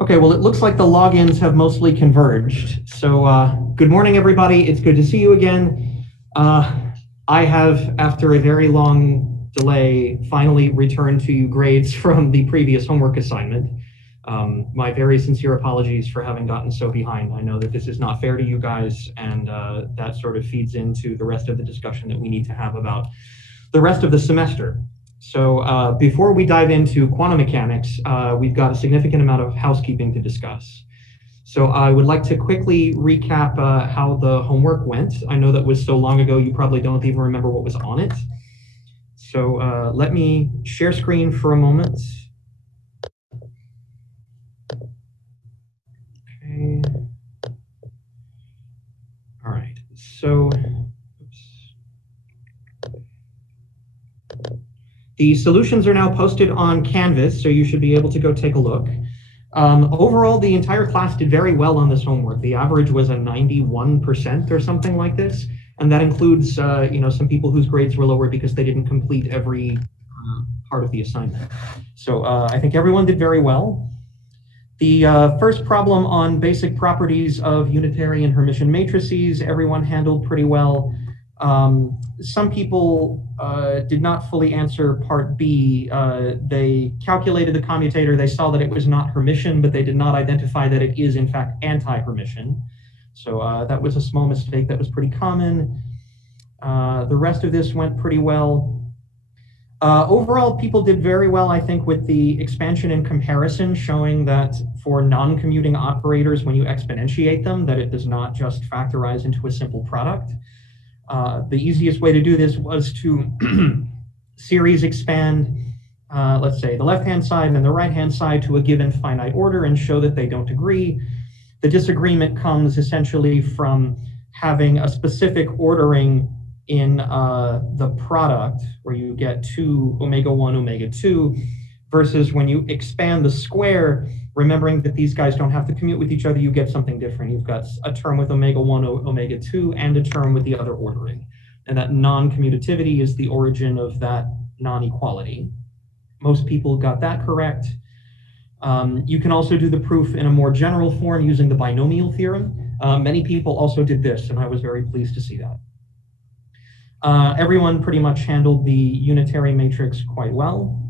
Okay, well, it looks like the logins have mostly converged. So good morning, everybody. It's good to see you again. I have, after a very long delay, finally returned to you grades from the previous homework assignment. My very sincere apologies for having gotten so behind. I know that this is not fair to you guys, and that sort of feeds into the rest of the discussion that we need to have about the rest of the semester. So before we dive into quantum mechanics, we've got a significant amount of housekeeping to discuss. So I would like to quickly recap how the homework went. I know that was so long ago, you probably don't even remember what was on it. So let me share screen for a moment. Okay. All right, so the solutions are now posted on Canvas, so you should be able to go take a look. Overall, the entire class did very well on this homework. The average was a 91% or something like this, and that includes some people whose grades were lower because they didn't complete every part of the assignment. So I think everyone did very well. The first problem on basic properties of unitary and Hermitian matrices, everyone handled pretty well. Some people did not fully answer part B. They calculated the commutator, they saw that it was not Hermitian, but they did not identify that it is in fact anti-Hermitian. So that was a small mistake that was pretty common. The rest of this went pretty well. Overall, people did very well, I think, with the expansion and comparison, showing that for non-commuting operators, when you exponentiate them, that it does not just factorize into a simple product. The easiest way to do this was to series expand, let's say, the left-hand side and the right-hand side to a given finite order and show that they don't agree. The disagreement comes essentially from having a specific ordering in the product where you get 2 omega 1 omega 2 versus when you expand the square, remembering that these guys don't have to commute with each other, you get something different. You've got a term with omega 1 omega 2 and a term with the other ordering. And that non-commutativity is the origin of that non-equality. Most people got that correct. You can also do the proof in a more general form using the binomial theorem. Many people also did this, and I was very pleased to see that. Everyone pretty much handled the unitary matrix quite well.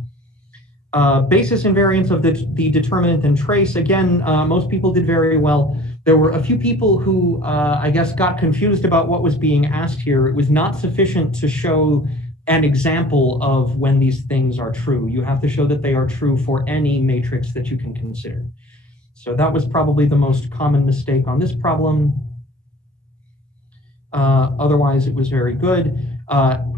Basis invariance of the determinant and trace, again, most people did very well. There were a few people who, I guess, got confused about what was being asked here. It was not sufficient to show an example of when these things are true. You have to show that they are true for any matrix that you can consider. So that was probably the most common mistake on this problem. Otherwise, it was very good.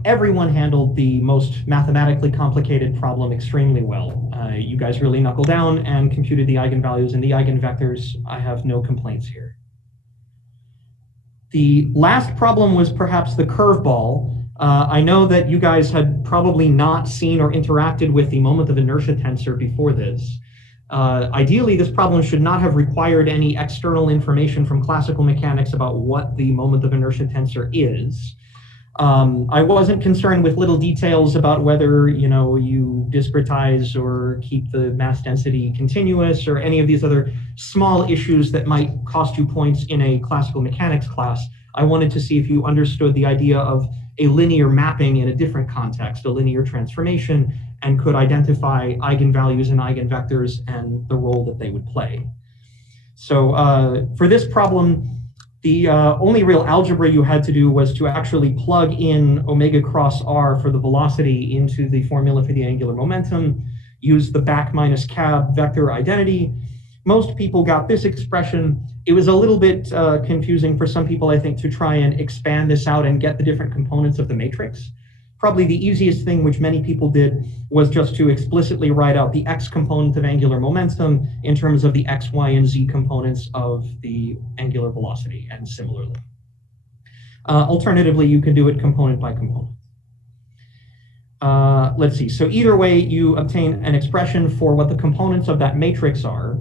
Everyone handled the most mathematically complicated problem extremely well. You guys really knuckled down and computed the eigenvalues and the eigenvectors. I have no complaints here. The last problem was perhaps the curveball. I know that you guys had probably not seen or interacted with the moment of inertia tensor before this. Ideally, this problem should not have required any external information from classical mechanics about what the moment of inertia tensor is. I wasn't concerned with little details about whether you discretize or keep the mass density continuous or any of these other small issues that might cost you points in a classical mechanics class. I wanted to see if you understood the idea of a linear mapping in a different context, a linear transformation, and could identify eigenvalues and eigenvectors and the role that they would play. So for this problem, the only real algebra you had to do was to actually plug in omega cross r for the velocity into the formula for the angular momentum, use the back minus cab vector identity. Most people got this expression. It was a little bit confusing for some people, I think, to try and expand this out and get the different components of the matrix. Probably the easiest thing, which many people did, was just to explicitly write out the x component of angular momentum in terms of the x, y, and z components of the angular velocity, and similarly. Alternatively, you can do it component by component. Let's see, so either way, you obtain an expression for what the components of that matrix are.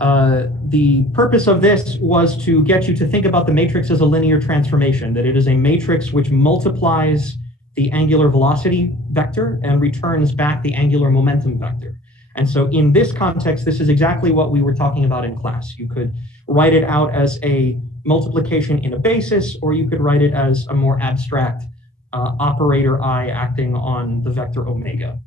The purpose of this was to get you to think about the matrix as a linear transformation, that it is a matrix which multiplies the angular velocity vector and returns back the angular momentum vector. And so in this context, this is exactly what we were talking about in class. You could write it out as a multiplication in a basis, or you could write it as a more abstract operator I acting on the vector omega.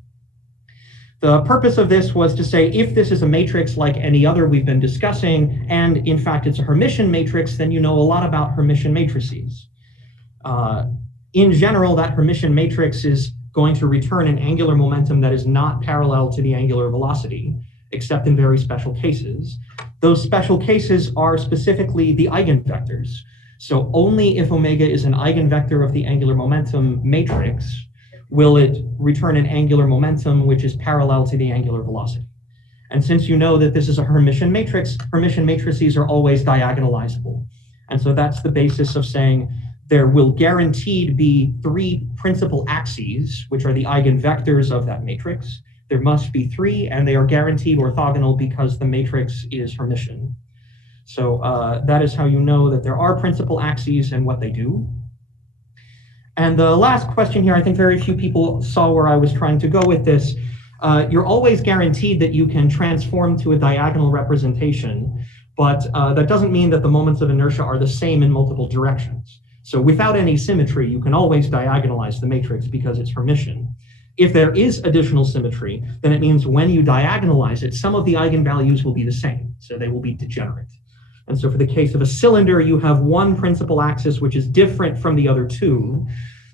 The purpose of this was to say, if this is a matrix like any other we've been discussing, and in fact it's a Hermitian matrix, then you know a lot about Hermitian matrices. In general, that Hermitian matrix is going to return an angular momentum that is not parallel to the angular velocity, except in very special cases. Those special cases are specifically the eigenvectors. So only if omega is an eigenvector of the angular momentum matrix will it return an angular momentum which is parallel to the angular velocity. And since you know that this is a Hermitian matrix, Hermitian matrices are always diagonalizable. And so that's the basis of saying there will guaranteed be three principal axes, which are the eigenvectors of that matrix. There must be three, and they are guaranteed orthogonal because the matrix is Hermitian. So that is how you know that there are principal axes and what they do. And the last question here, I think very few people saw where I was trying to go with this. You're always guaranteed that you can transform to a diagonal representation, but that doesn't mean that the moments of inertia are the same in multiple directions. So without any symmetry, you can always diagonalize the matrix because it's Hermitian. If there is additional symmetry, then it means when you diagonalize it, some of the eigenvalues will be the same, so they will be degenerate. And so for the case of a cylinder, you have one principal axis which is different from the other two.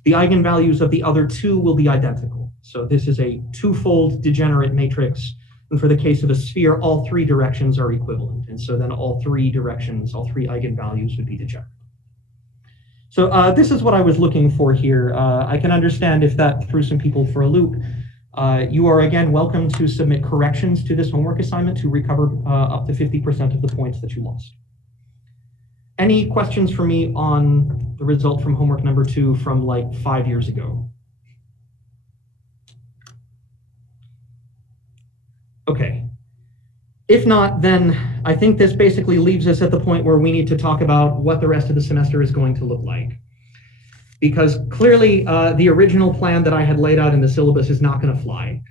The eigenvalues of the other two will be identical. So this is a twofold degenerate matrix. And for the case of a sphere, all three directions are equivalent. And so then all three directions, all three eigenvalues would be degenerate. So this is what I was looking for here. I can understand if that threw some people for a loop. You are again welcome to submit corrections to this homework assignment to recover up to 50% of the points that you lost. Any questions for me on the result from homework number 2 from like 5 years ago? Okay. If not, then I think this basically leaves us at the point where we need to talk about what the rest of the semester is going to look like. Because clearly the original plan that I had laid out in the syllabus is not going to fly.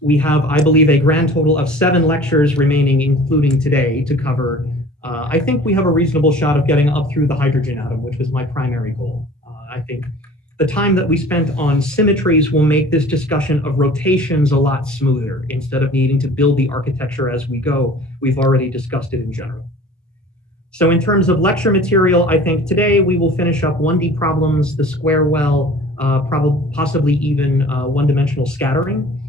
We have, I believe, a grand total of 7 lectures remaining, including today, to cover. I think we have a reasonable shot of getting up through the hydrogen atom, which was my primary goal. I think the time that we spent on symmetries will make this discussion of rotations a lot smoother. Instead of needing to build the architecture as we go, we've already discussed it in general. So in terms of lecture material, I think today we will finish up 1D problems, the square well, possibly even one-dimensional scattering.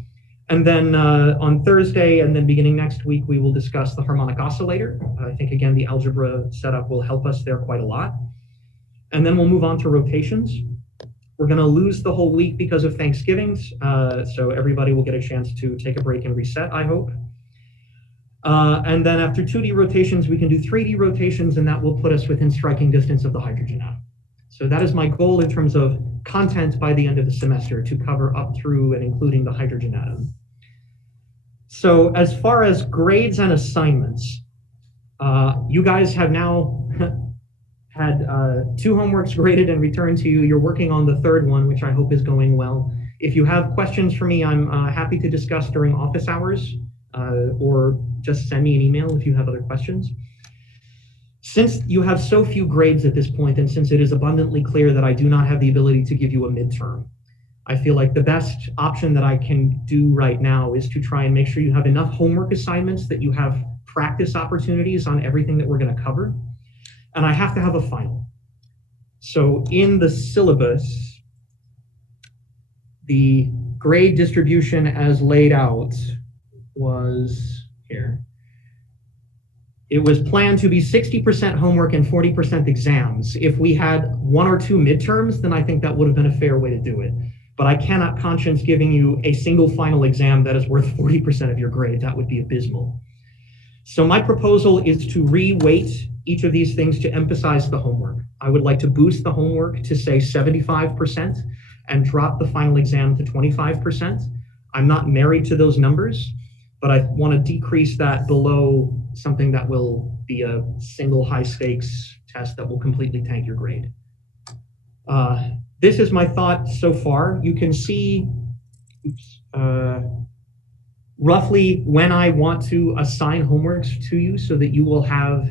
And then on Thursday and then beginning next week, we will discuss the harmonic oscillator. I think, again, the algebra setup will help us there quite a lot. And then we'll move on to rotations. We're going to lose the whole week because of Thanksgivings, so everybody will get a chance to take a break and reset, I hope. And then after 2D rotations, we can do 3D rotations, and that will put us within striking distance of the hydrogen atom. So that is my goal in terms of content by the end of the semester, to cover up through and including the hydrogen atom. So as far as grades and assignments, you guys have now had 2 homeworks graded and returned to you. You're working on the 3rd one, which I hope is going well. If you have questions for me, I'm happy to discuss during office hours, or just send me an email if you have other questions. Since you have so few grades at this point, and since it is abundantly clear that I do not have the ability to give you a midterm, I feel like the best option that I can do right now is to try and make sure you have enough homework assignments that you have practice opportunities on everything that we're going to cover. And I have to have a final. So in the syllabus, the grade distribution as laid out was here. It was planned to be 60% homework and 40% exams. If we had 1 or 2 midterms, then I think that would have been a fair way to do it. But I cannot conscience giving you a single final exam that is worth 40% of your grade. That would be abysmal. So my proposal is to re-weight each of these things to emphasize the homework. I would like to boost the homework to say 75% and drop the final exam to 25%. I'm not married to those numbers, but I want to decrease that below something that will be a single high stakes test that will completely tank your grade. This is my thought so far. You can see, roughly when I want to assign homeworks to you so that you will have,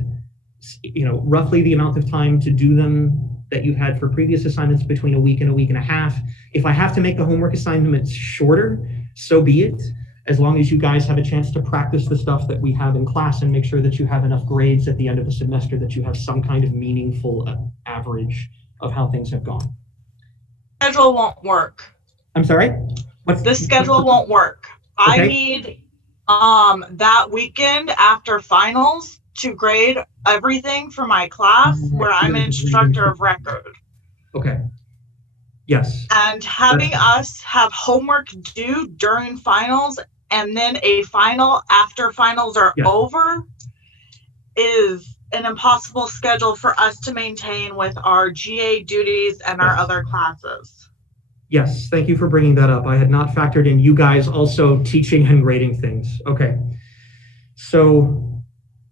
roughly the amount of time to do them that you had for previous assignments between a week and a half. If I have to make the homework assignments shorter, so be it, as long as you guys have a chance to practice the stuff that we have in class and make sure that you have enough grades at the end of the semester that you have some kind of meaningful average of how things have gone. Schedule won't work. I'm sorry? This schedule won't work. Okay. I need that weekend after finals to grade everything for my class where I'm instructor of record. Okay. Yes. And having us have homework due during finals and then a final after finals are over is an impossible schedule for us to maintain with our GA duties and our other classes. Yes, thank you for bringing that up. I had not factored in you guys also teaching and grading things. Okay. So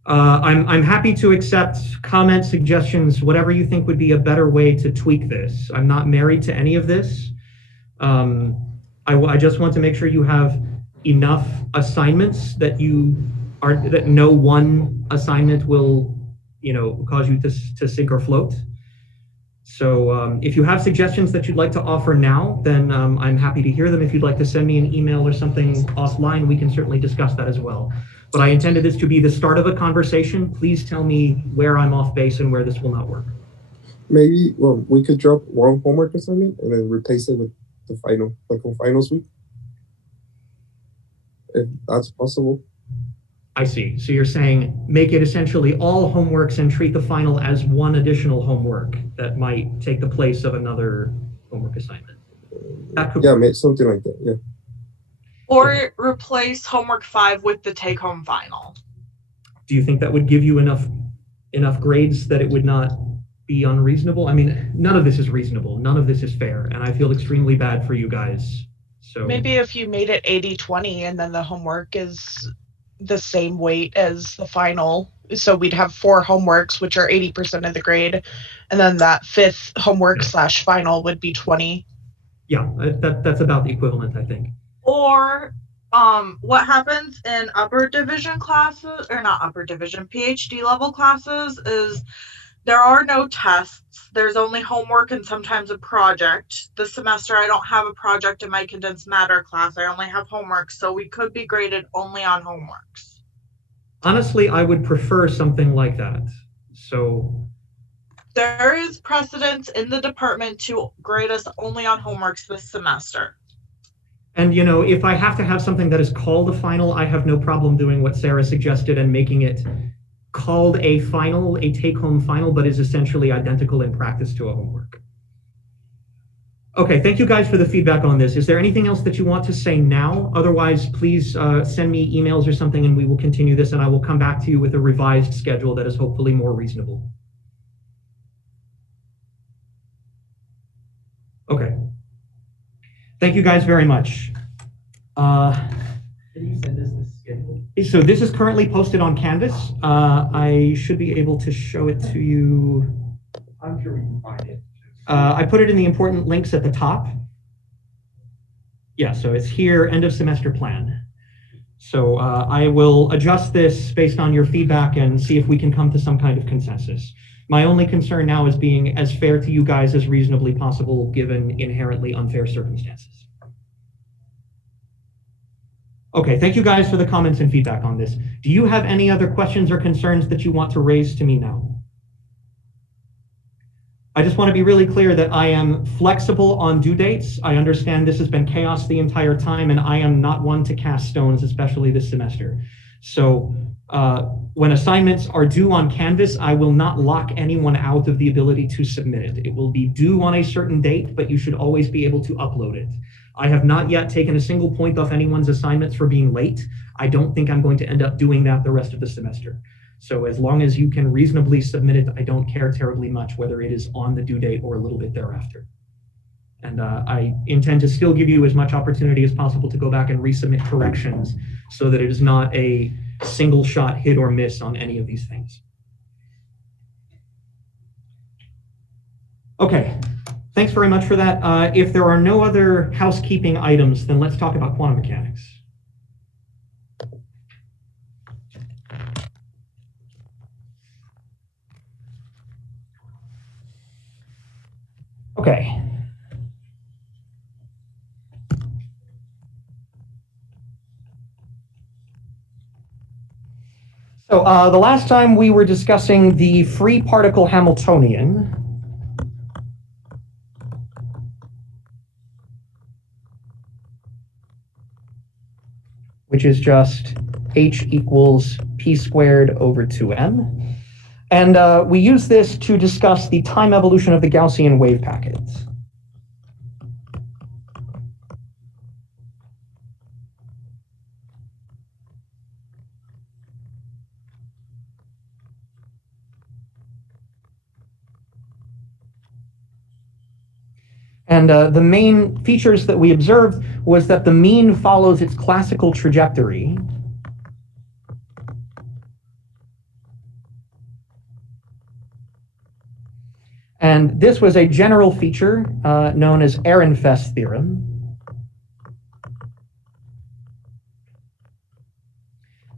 I'm happy to accept comments, suggestions, whatever you think would be a better way to tweak this. I'm not married to any of this. I just want to make sure you have enough assignments that that no one assignment will, cause you to sink or float. So if you have suggestions that you'd like to offer now, then I'm happy to hear them. If you'd like to send me an email or something offline, we can certainly discuss that as well. But I intended this to be the start of a conversation. Please tell me where I'm off base and where this will not work. Maybe, we could drop one homework assignment and then replace it with the final, like on finals week. If that's possible. I see. So you're saying make it essentially all homeworks and treat the final as one additional homework that might take the place of another homework assignment. Something like that, yeah. Or replace homework 5 with the take-home final. Do you think that would give you enough grades that it would not be unreasonable? I mean, none of this is reasonable. None of this is fair. And I feel extremely bad for you guys. So maybe if you made it 80-20 and then the homework is the same weight as the final. So we'd have 4 homeworks, which are 80% of the grade. And then that 5th homework / final would be 20. Yeah, that's about the equivalent, I think. Or what happens in upper division classes, or not upper division, PhD level classes, is there are no tests. There's only homework and sometimes a project. This semester I don't have a project in my condensed matter class. I only have homework, so we could be graded only on homeworks. Honestly, I would prefer something like that. So there is precedence in the department to grade us only on homeworks this semester. And, if I have to have something that is called a final, I have no problem doing what Sarah suggested and making it called a final, a take-home final, but is essentially identical in practice to a homework. Okay, thank you guys for the feedback on this. Is there anything else that you want to say now? Otherwise, please send me emails or something and we will continue this and I will come back to you with a revised schedule that is hopefully more reasonable. Okay. Thank you guys very much. Can you send us this schedule? So this is currently posted on Canvas. I should be able to show it to you. I'm sure we can find it. I put it in the important links at the top. Yeah, so it's here, end of semester plan. So I will adjust this based on your feedback and see if we can come to some kind of consensus. My only concern now is being as fair to you guys as reasonably possible given inherently unfair circumstances. Okay, thank you guys for the comments and feedback on this. Do you have any other questions or concerns that you want to raise to me now? I just want to be really clear that I am flexible on due dates. I understand this has been chaos the entire time and I am not one to cast stones, especially this semester. So when assignments are due on Canvas, I will not lock anyone out of the ability to submit it. It will be due on a certain date, but you should always be able to upload it. I have not yet taken a single point off anyone's assignments for being late. I don't think I'm going to end up doing that the rest of the semester. So as long as you can reasonably submit it, I don't care terribly much whether it is on the due date or a little bit thereafter. And I intend to still give you as much opportunity as possible to go back and resubmit corrections so that it is not a single shot hit or miss on any of these things. Okay, thanks very much for that. If there are no other housekeeping items, then let's talk about quantum mechanics. Okay. So the last time we were discussing the free particle Hamiltonian, which is just h equals p squared over 2m. And we use this to discuss the time evolution of the Gaussian wave packets. And the main features that we observed was that the mean follows its classical trajectory. And this was a general feature known as Ehrenfest's theorem.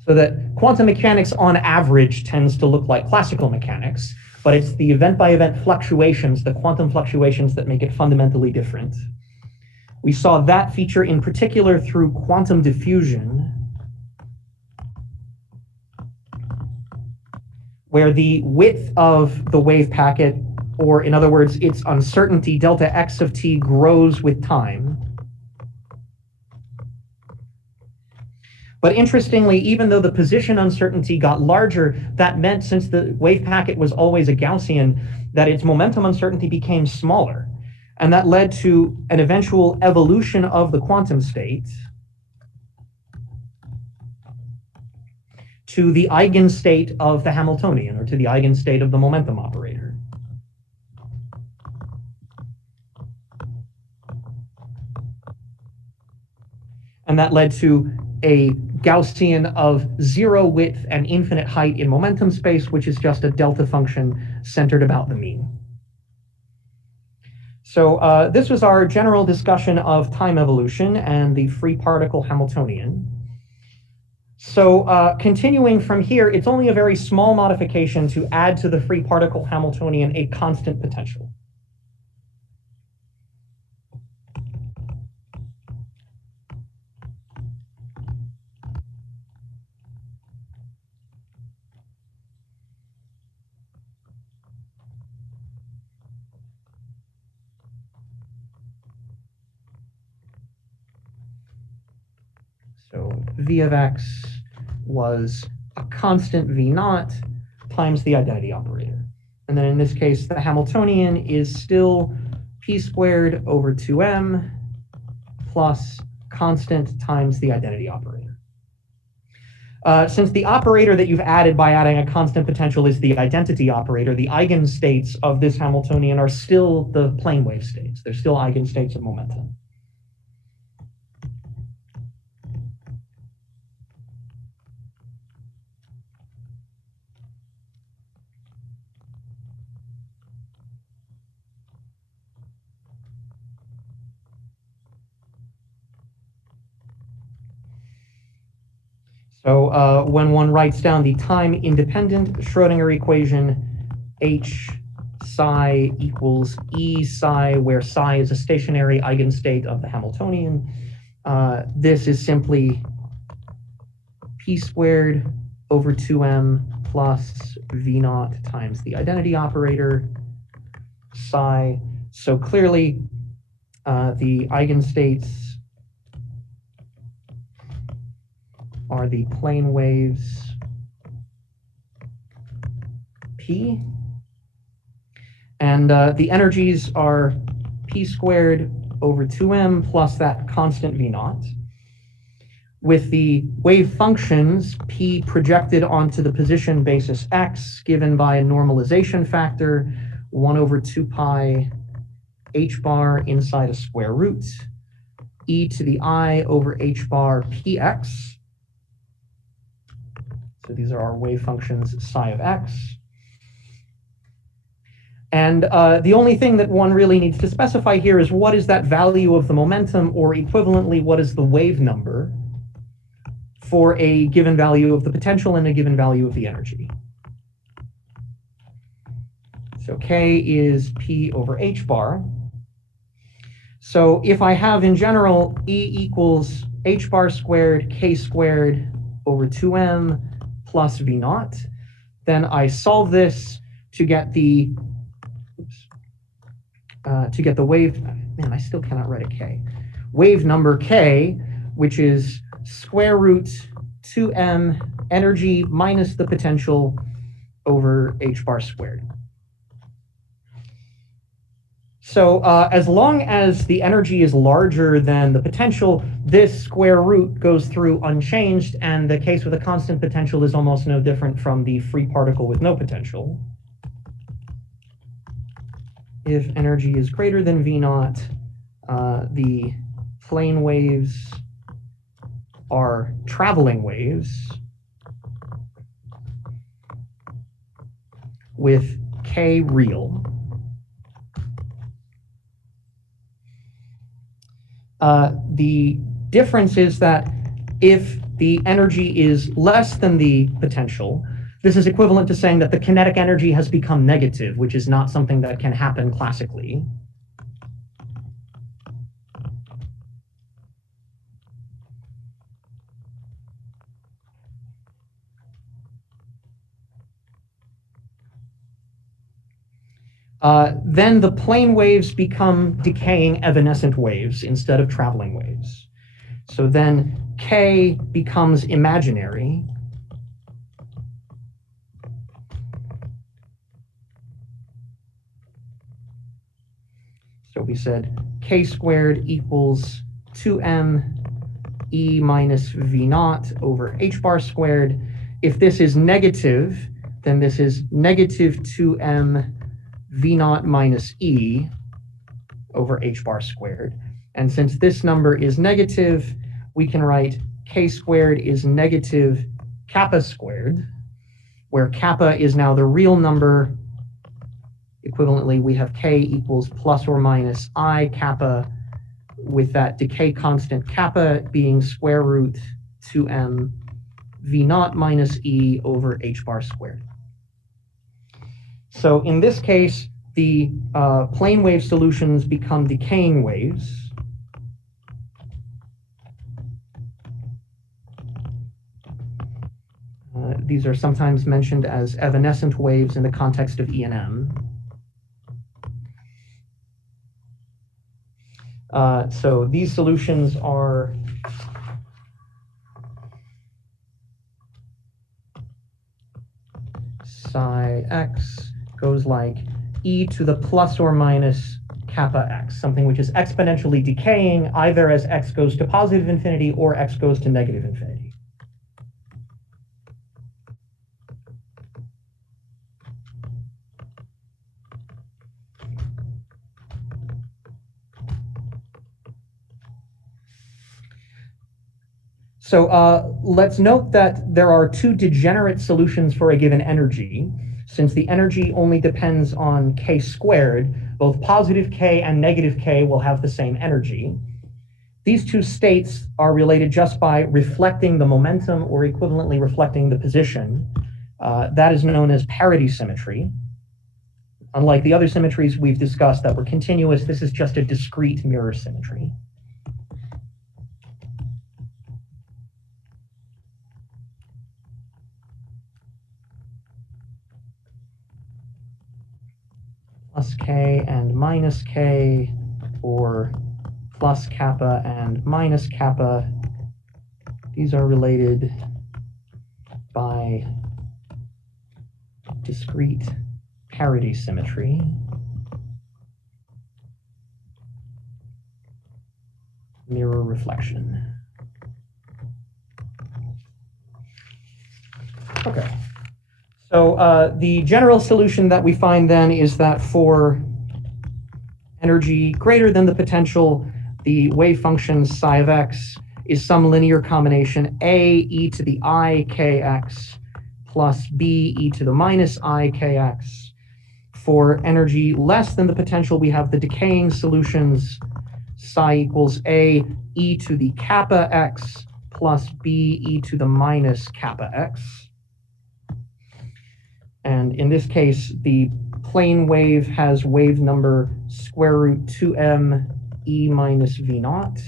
So that quantum mechanics on average tends to look like classical mechanics, but it's the event-by-event fluctuations, the quantum fluctuations, that make it fundamentally different. We saw that feature in particular through quantum diffusion, where the width of the wave packet, or in other words, its uncertainty, delta x of t, grows with time. But interestingly, even though the position uncertainty got larger, that meant, since the wave packet was always a Gaussian, that its momentum uncertainty became smaller. And that led to an eventual evolution of the quantum state to the eigenstate of the Hamiltonian, or to the eigenstate of the momentum operator. And that led to a Gaussian of zero width and infinite height in momentum space, which is just a delta function centered about the mean. So this was our general discussion of time evolution and the free particle Hamiltonian. So continuing from here, it's only a very small modification to add to the free particle Hamiltonian a constant potential. So v of x was a constant v naught times the identity operator. And then in this case, the Hamiltonian is still p squared over 2m plus constant times the identity operator. Since the operator that you've added by adding a constant potential is the identity operator, the eigenstates of this Hamiltonian are still the plane wave states. They're still eigenstates of momentum. So when one writes down the time-independent Schrodinger equation, h psi equals E psi, where psi is a stationary eigenstate of the Hamiltonian, this is simply p squared over 2m plus v naught times the identity operator, psi. So clearly, the eigenstates are the plane waves p, and the energies are p squared over 2m plus that constant v naught, with the wave functions p projected onto the position basis x, given by a normalization factor 1 over 2 pi h bar inside a square root, e to the I over h bar px. So these are our wave functions psi of x. And the only thing that one really needs to specify here is what is that value of the momentum, or equivalently, what is the wave number for a given value of the potential and a given value of the energy. So K is P over H bar. So if I have in general E equals h bar squared k squared over 2m plus v naught, then I solve this to get the wave, man, I still cannot write a k. Wave number k, which is square root 2m energy minus the potential over h bar squared. So as long as the energy is larger than the potential, this square root goes through unchanged, and the case with a constant potential is almost no different from the free particle with no potential. If energy is greater than V naught, the plane waves are traveling waves with k real. The difference is that if the energy is less than the potential, this is equivalent to saying that the kinetic energy has become negative, which is not something that can happen classically. Then the plane waves become decaying evanescent waves instead of traveling waves. So then k becomes imaginary. So we said k squared equals 2m e minus v naught over h bar squared. If this is negative, then this is negative 2m v naught minus e over h bar squared. And since this number is negative, we can write k squared is negative kappa squared, where kappa is now the real number. Equivalently, we have k equals plus or minus I kappa, with that decay constant kappa being square root 2m v naught minus e over h bar squared. So in this case, the plane wave solutions become decaying waves. These are sometimes mentioned as evanescent waves in the context of E&M. So these solutions are psi x goes like e to the plus or minus kappa x, something which is exponentially decaying either as x goes to positive infinity or x goes to negative infinity. So let's note that there are two degenerate solutions for a given energy. Since the energy only depends on k squared, both positive k and negative k will have the same energy. These two states are related just by reflecting the momentum or equivalently reflecting the position. That is known as parity symmetry. Unlike the other symmetries we've discussed that were continuous, this is just a discrete mirror symmetry. Plus k and minus k, or plus kappa and minus kappa. These are related by discrete parity symmetry. Mirror reflection. Okay. So the general solution that we find then is that for energy greater than the potential, the wave function psi of x is some linear combination a e to the I kx plus b e to the minus I kx. For energy less than the potential, we have the decaying solutions psi equals a e to the kappa x plus b e to the minus kappa x. And in this case, the plane wave has wave number square root 2m E minus V naught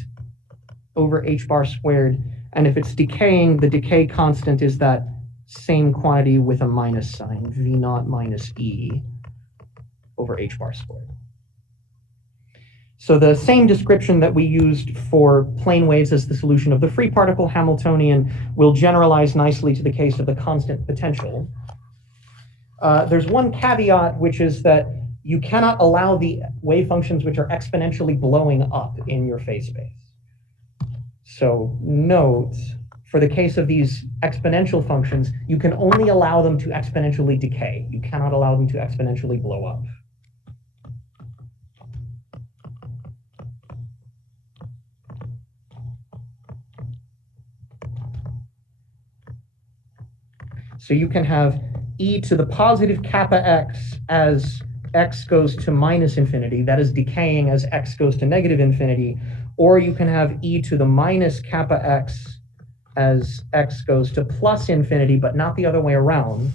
over H bar squared. And if it's decaying, the decay constant is that same quantity with a minus sign, V naught minus E over H bar squared. So the same description that we used for plane waves as the solution of the free particle Hamiltonian will generalize nicely to the case of the constant potential. There's one caveat, which is that you cannot allow the wave functions which are exponentially blowing up in your phase space. So note, for the case of these exponential functions, you can only allow them to exponentially decay. You cannot allow them to exponentially blow up. So you can have e to the positive kappa x as x goes to minus infinity, that is decaying as x goes to negative infinity, or you can have e to the minus kappa x as x goes to plus infinity, but not the other way around.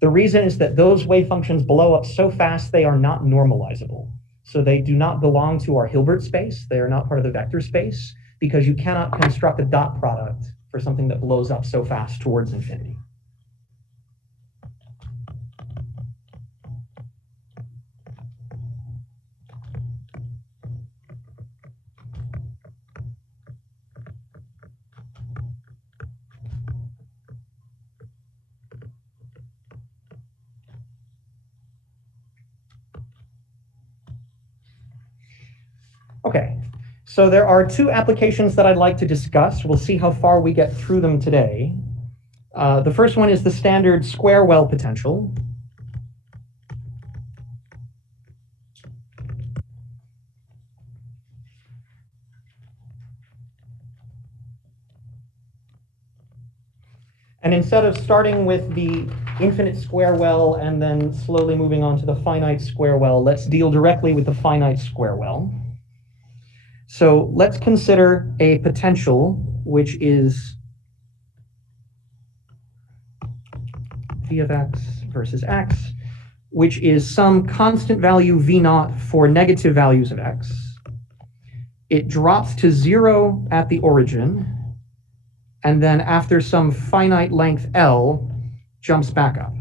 The reason is that those wave functions blow up so fast they are not normalizable. So they do not belong to our Hilbert space. They are not part of the vector space, because you cannot construct a dot product for something that blows up so fast towards infinity. Okay, so there are two applications that I'd like to discuss. We'll see how far we get through them today. The first one is the standard square well potential. And instead of starting with the infinite square well and then slowly moving on to the finite square well, let's deal directly with the finite square well. So let's consider a potential which is v of x versus x, which is some constant value v naught for negative values of x. It drops to 0 at the origin, and then after some finite length L, jumps back up.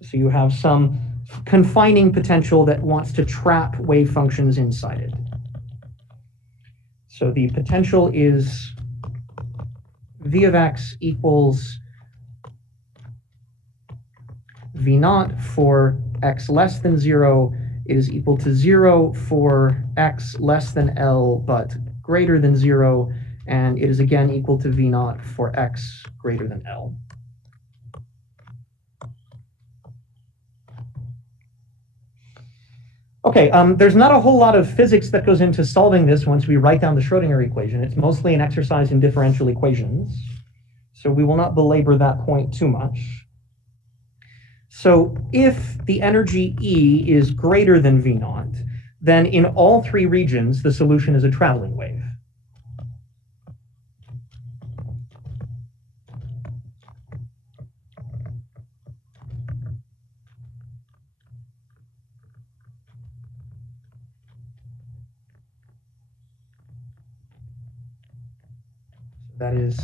So you have some confining potential that wants to trap wave functions inside it. So the potential is v of x equals v naught for x less than 0 is equal to 0 for x less than L but greater than 0, and it is again equal to v naught for x greater than L. Okay, there's not a whole lot of physics that goes into solving this once we write down the Schrodinger equation. It's mostly an exercise in differential equations, so we will not belabor that point too much. So if the energy E is greater than V naught, then in all three regions, the solution is a traveling wave. That is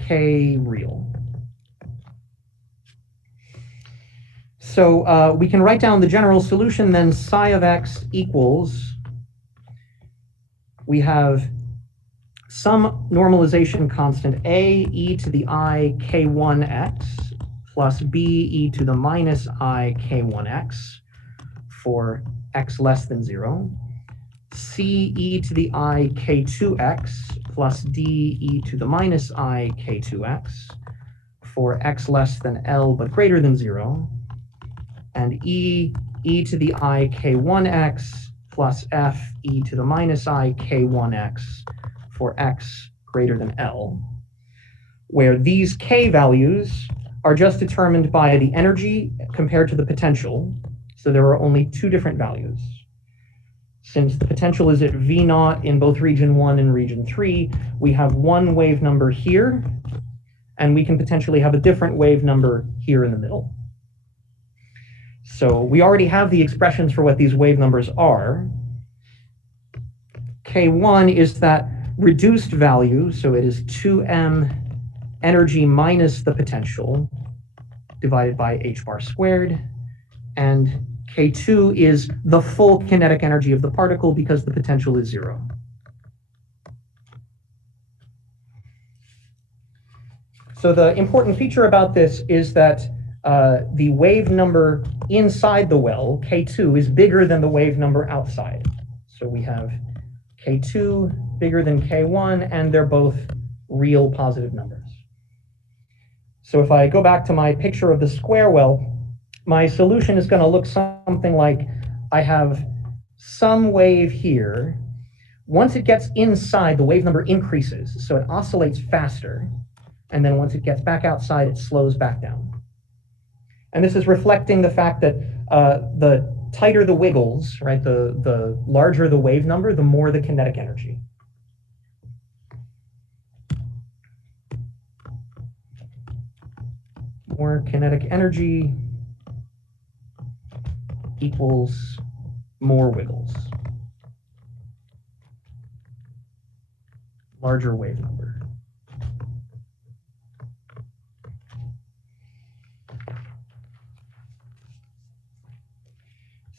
K real. So we can write down the general solution then. Psi of x equals, we have some normalization constant a e to the I k1x plus b e to the minus I k1x for x less than 0, c e to the I k2x plus d e to the minus I k2x for x less than L but greater than 0, and e to the I k1x plus f e to the minus I k1x for x greater than L, where these k values are just determined by the energy compared to the potential. So there are only two different values. Since the potential is at V naught in both region 1 and region 3, we have one wave number here, and we can potentially have a different wave number here in the middle. So we already have the expressions for what these wave numbers are. K1 is that reduced value, so it is 2m energy minus the potential divided by h bar squared, and K2 is the full kinetic energy of the particle because the potential is 0. So the important feature about this is that the wave number inside the well, K2, is bigger than the wave number outside. So we have K2 bigger than K1, and they're both real positive numbers. So if I go back to my picture of the square well, my solution is going to look something like I have some wave here. Once it gets inside, the wave number increases, so it oscillates faster. And then once it gets back outside, it slows back down. And this is reflecting the fact that the tighter the wiggles, right, the larger the wave number, the more the kinetic energy. More kinetic energy equals more wiggles. Larger wave number.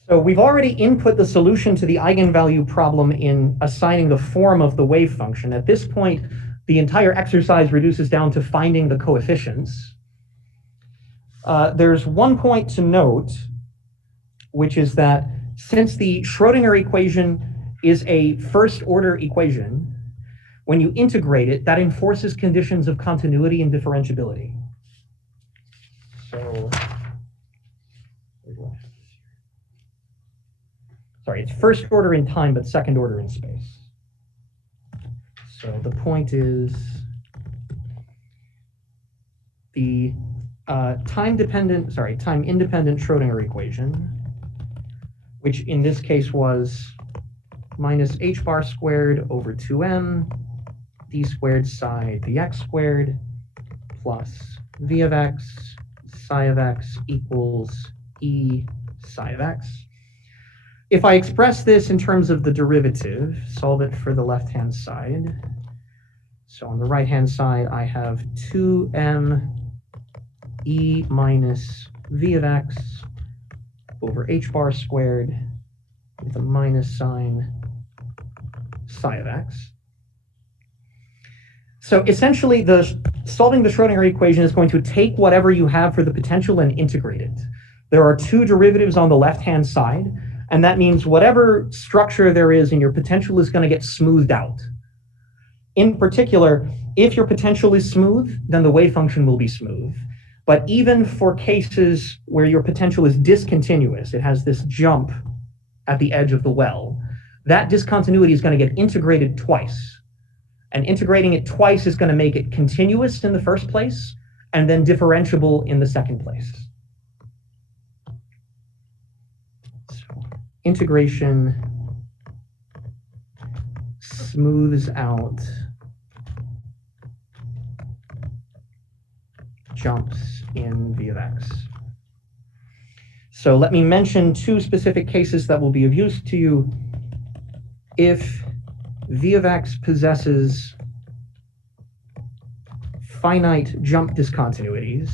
So we've already input the solution to the eigenvalue problem in assigning the form of the wave function. At this point, the entire exercise reduces down to finding the coefficients. There's one point to note, which is that since the Schrödinger equation is a first-order equation, when you integrate it, that enforces conditions of continuity and differentiability. So, sorry, it's first order in time, but second order in space. So the point is the time-independent Schrödinger equation, which in this case was minus h bar squared over 2m d squared psi dx squared plus v of x psi of x equals e psi of x. If I express this in terms of the derivative, solve it for the left-hand side. So on the right-hand side, I have 2m e minus v of x over h bar squared with a minus sign psi of x. So essentially, solving the Schrödinger equation is going to take whatever you have for the potential and integrate it. There are two derivatives on the left-hand side, and that means whatever structure there is in your potential is going to get smoothed out. In particular, if your potential is smooth, then the wave function will be smooth. But even for cases where your potential is discontinuous, it has this jump at the edge of the well, that discontinuity is going to get integrated twice. And integrating it twice is going to make it continuous in the first place and then differentiable in the second place. So integration smooths out jumps in v of x. So let me mention two specific cases that will be of use to you. If v of x possesses finite jump discontinuities,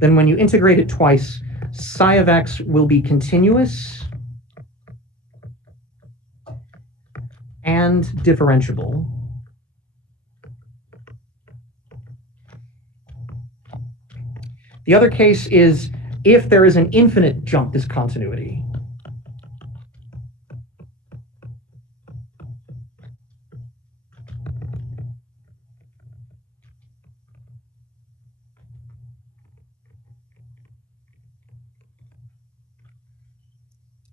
then when you integrate it twice, psi of x will be continuous and differentiable. The other case is if there is an infinite jump discontinuity.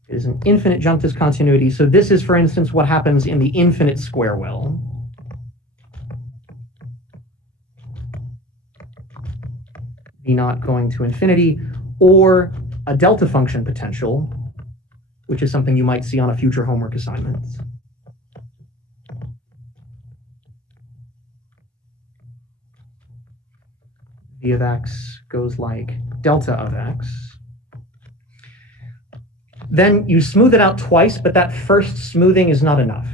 It is an infinite jump discontinuity. So this is, for instance, what happens in the infinite square well. V naught going to infinity, or a delta function potential, which is something you might see on a future homework assignment. V of x goes like delta of x. Then you smooth it out twice, but that first smoothing is not enough.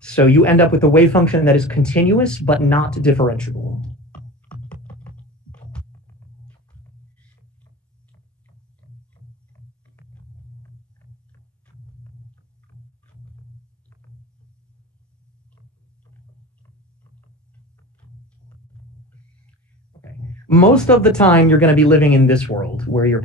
So you end up with a wave function that is continuous but not differentiable. Most of the time, you're going to be living in this world where your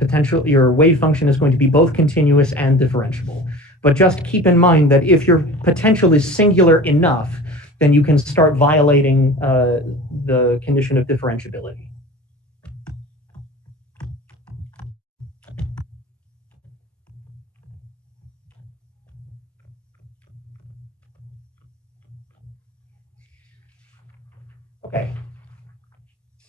wave function is going to be both continuous and differentiable. But just keep in mind that if your potential is singular enough, then you can start violating the condition of differentiability. Okay.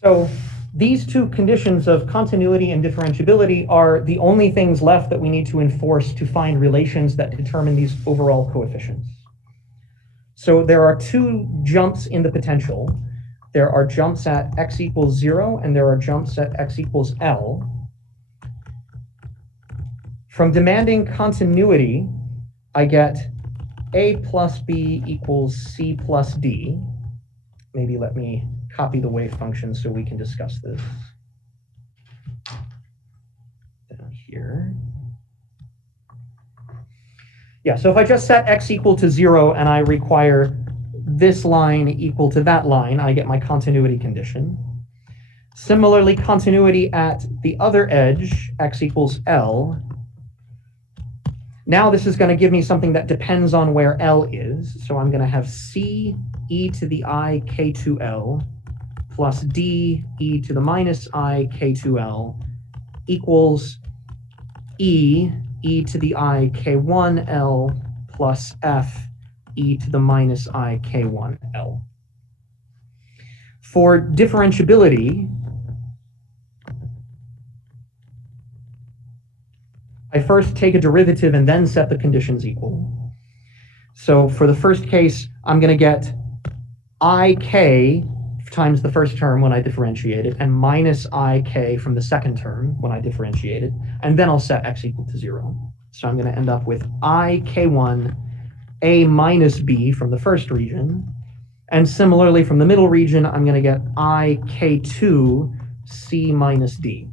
So these two conditions of continuity and differentiability are the only things left that we need to enforce to find relations that determine these overall coefficients. So there are two jumps in the potential. There are jumps at x equals 0, and there are jumps at x equals L. From demanding continuity, I get a plus b equals c plus d. Maybe let me copy the wave function so we can discuss this. Down here. Yeah, so if I just set x equal to 0 and I require this line equal to that line, I get my continuity condition. Similarly, continuity at the other edge, x equals L. Now this is going to give me something that depends on where L is. So I'm going to have c e to the I k2L plus d e to the minus I k2L equals e to the I k1L plus f e to the minus I k1L. For differentiability, I first take a derivative and then set the conditions equal. So for the first case, I'm going to get ik times the first term when I differentiate it, and minus ik from the second term when I differentiate it, and then I'll set x equal to 0. So I'm going to end up with ik1 a minus b from the first region, and similarly from the middle region, I'm going to get ik2 c minus d.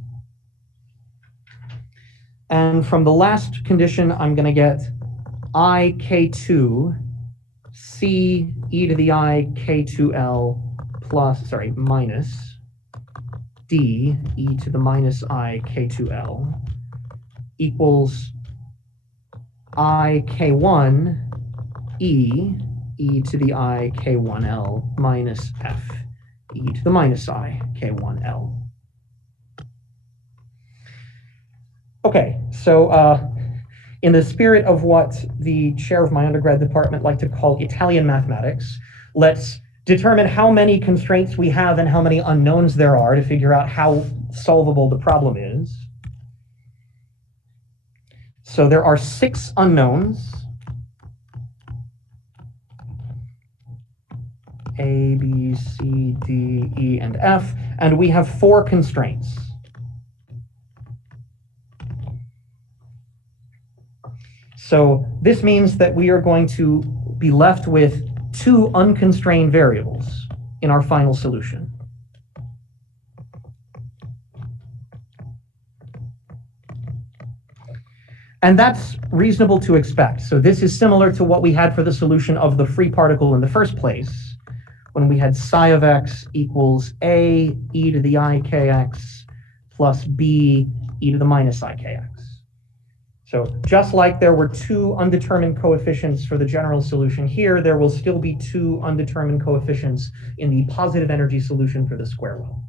And from the last condition, I'm going to get ik2 c e to the I k2L minus d e to the minus I k2L equals ik1 e to the I k1L minus f e to the minus I k1L. Okay, so in the spirit of what the chair of my undergrad department liked to call Italian mathematics, let's determine how many constraints we have and how many unknowns there are to figure out how solvable the problem is. So there are 6 unknowns. A, B, C, D, E, and F, and we have 4 constraints. So this means that we are going to be left with 2 unconstrained variables in our final solution. And that's reasonable to expect. So this is similar to what we had for the solution of the free particle in the first place, when we had psi of x equals a e to the I kx plus b e to the minus I kx. So just like there were 2 undetermined coefficients for the general solution here, there will still be 2 undetermined coefficients in the positive energy solution for the square law.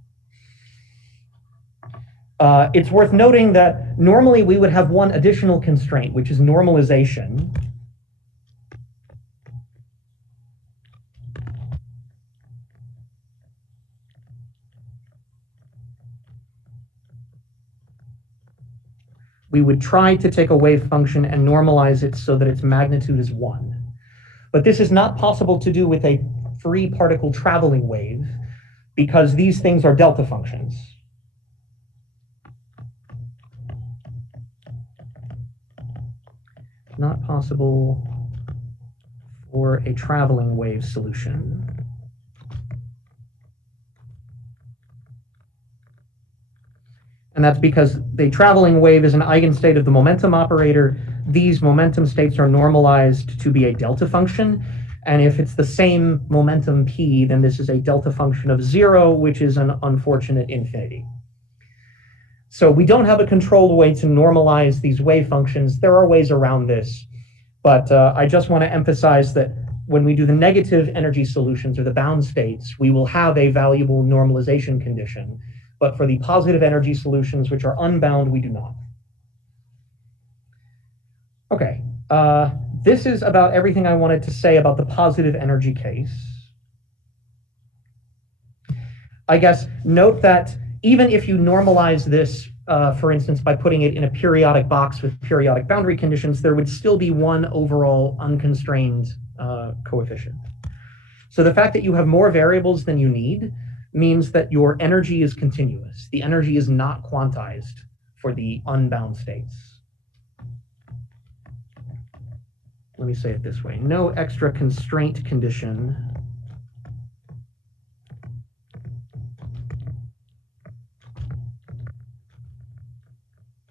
It's worth noting that normally we would have one additional constraint, which is normalization. We would try to take a wave function and normalize it so that its magnitude is 1. But this is not possible to do with a free particle traveling wave because these things are delta functions. not possible for a traveling wave solution. And that's because the traveling wave is an eigenstate of the momentum operator. These momentum states are normalized to be a delta function. And if it's the same momentum p, then this is a delta function of 0, which is an unfortunate infinity. So we don't have a controlled way to normalize these wave functions. There are ways around this, but I just want to emphasize that when we do the negative energy solutions or the bound states, we will have a valuable normalization condition. But for the positive energy solutions, which are unbound, we do not. Okay, this is about everything I wanted to say about the positive energy case. I guess note that even if you normalize this, for instance, by putting it in a periodic box with periodic boundary conditions, there would still be one overall unconstrained coefficient. So the fact that you have more variables than you need means that your energy is continuous. The energy is not quantized for the unbound states. Let me say it this way. No extra constraint condition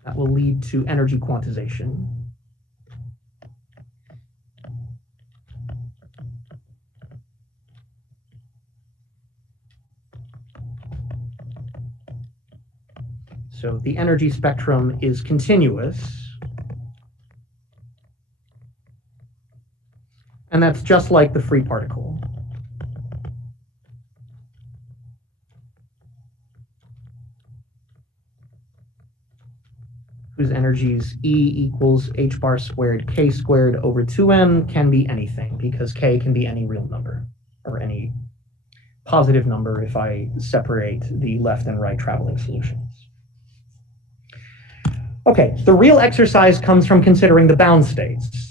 that will lead to energy quantization. So the energy spectrum is continuous. And that's just like the free particle. Whose energies E equals h bar squared k squared over 2m can be anything, because k can be any real number, or any positive number if I separate the left and right traveling solutions. Okay, the real exercise comes from considering the bound states.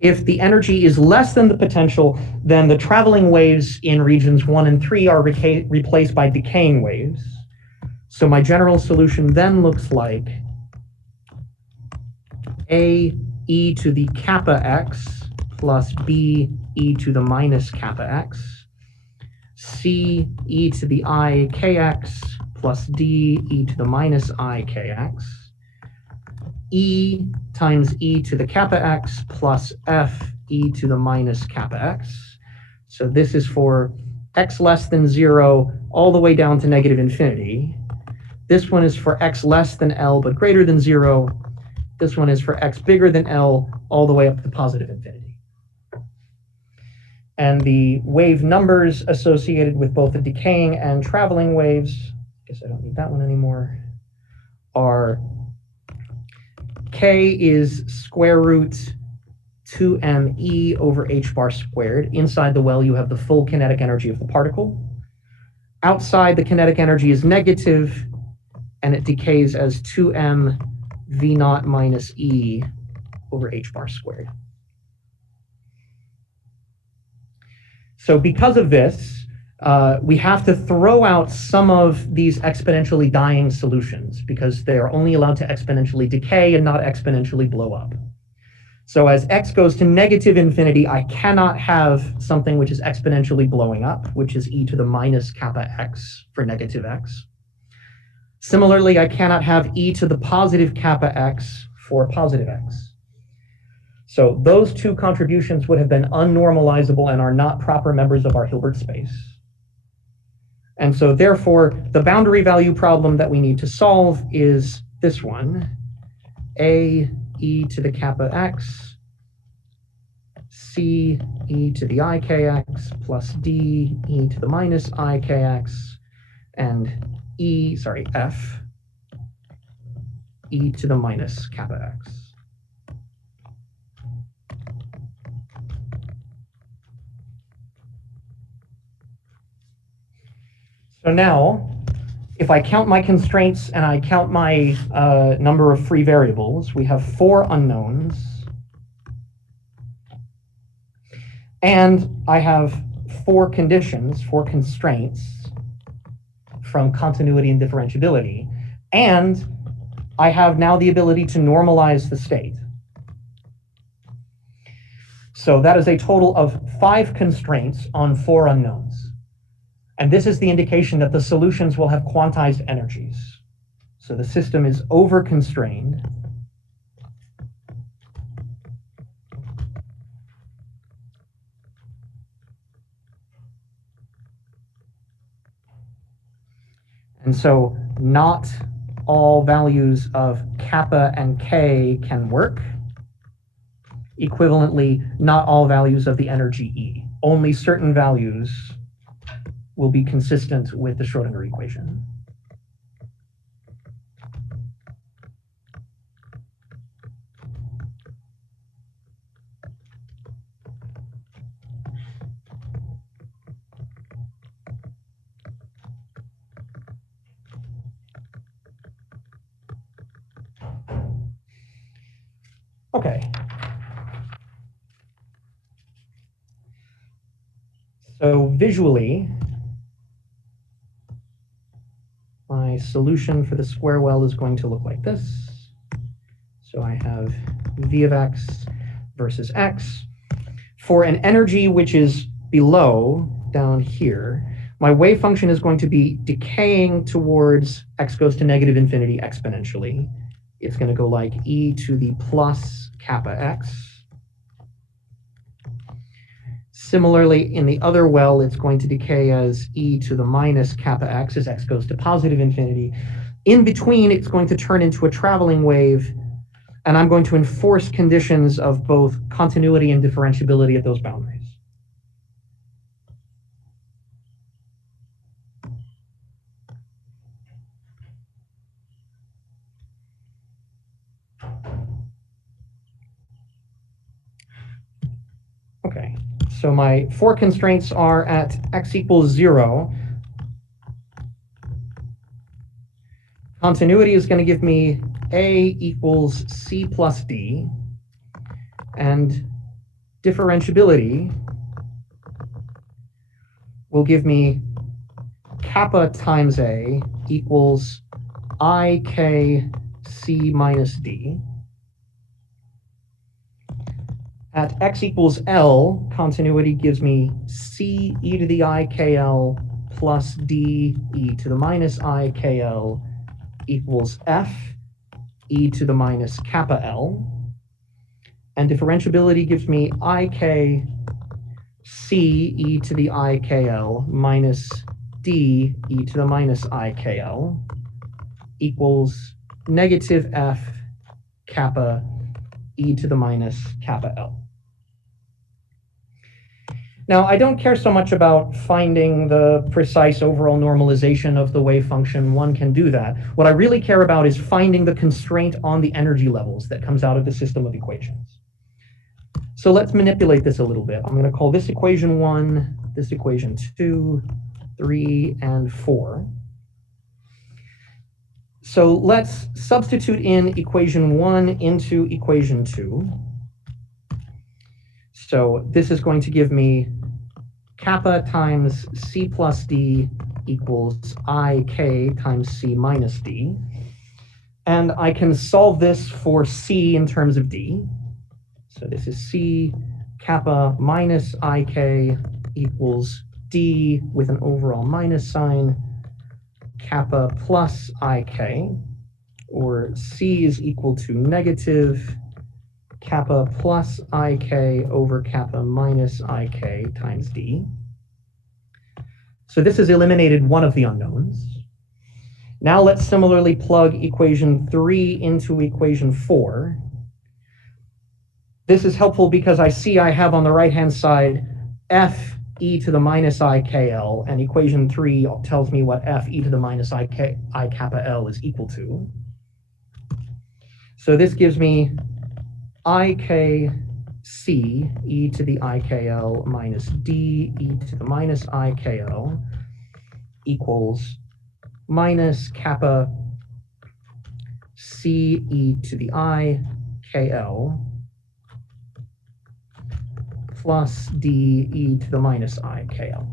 If the energy is less than the potential, then the traveling waves in regions 1 and 3 are replaced by decaying waves. So my general solution then looks like A e to the kappa x plus B e to the minus kappa x, C e to the I kx plus D e to the minus I kx, E times e to the kappa x plus F e to the minus kappa x. So this is for x less than 0 all the way down to negative infinity. This one is for x less than L but greater than 0. This one is for x bigger than L all the way up to positive infinity. And the wave numbers associated with both the decaying and traveling waves, I guess I don't need that one anymore, are k is square root 2me over h bar squared. Inside the well, you have the full kinetic energy of the particle. Outside, the kinetic energy is negative, and it decays as 2m v naught minus e over h bar squared. So because of this, we have to throw out some of these exponentially dying solutions because they are only allowed to exponentially decay and not exponentially blow up. So as x goes to negative infinity, I cannot have something which is exponentially blowing up, which is e to the minus kappa x for negative x. Similarly, I cannot have e to the positive kappa x for positive x. So those two contributions would have been unnormalizable and are not proper members of our Hilbert space. And so therefore, the boundary value problem that we need to solve is this one, A e to the kappa x, C e to the I kx plus D e to the minus I kx, and F e to the minus kappa x. So now, if I count my constraints and I count my number of free variables, we have 4 unknowns. And I have 4 conditions, 4 constraints from continuity and differentiability. And I have now the ability to normalize the state. So that is a total of 5 constraints on 4 unknowns. And this is the indication that the solutions will have quantized energies. So the system is over-constrained. And so not all values of kappa and k can work. Equivalently, not all values of the energy E. Only certain values will be consistent with the Schrodinger equation. Okay. So visually, my solution for the square well is going to look like this. So I have v of x versus x. For an energy which is below, down here, my wave function is going to be decaying towards x goes to negative infinity exponentially. It's going to go like e to the plus kappa x. Similarly, in the other well, it's going to decay as e to the minus kappa x as x goes to positive infinity. In between, it's going to turn into a traveling wave, and I'm going to enforce conditions of both continuity and differentiability at those boundaries. Okay, so my 4 constraints are at x equals 0. Continuity is going to give me A equals C plus D, and differentiability will give me kappa times A equals IK C minus D. At x equals L, continuity gives me C e to the IKL plus D e to the minus IKL equals F e to the minus kappa L. And differentiability gives me IK C e to the IKL minus D e to the minus IKL equals negative F kappa e to the minus kappa L. Now, I don't care so much about finding the precise overall normalization of the wave function. One can do that. What I really care about is finding the constraint on the energy levels that comes out of the system of equations. So let's manipulate this a little bit. I'm going to call this equation 1, this equation 2, 3, and 4. So let's substitute in equation 1 into equation 2. So this is going to give me kappa times C plus D equals IK times C minus D. And I can solve this for C in terms of D. So this is C kappa minus IK equals D with an overall minus sign, kappa plus IK, or C is equal to negative kappa plus IK over kappa minus IK times D. So this has eliminated one of the unknowns. Now let's similarly plug equation 3 into equation 4. This is helpful because I see I have on the right-hand side F e to the minus IKL, and equation 3 tells me what F e to the minus I kappa L is equal to. So this gives me IK C e to the IKL minus D e to the minus IKL equals minus kappa C e to the IKL plus D e to the minus IKL.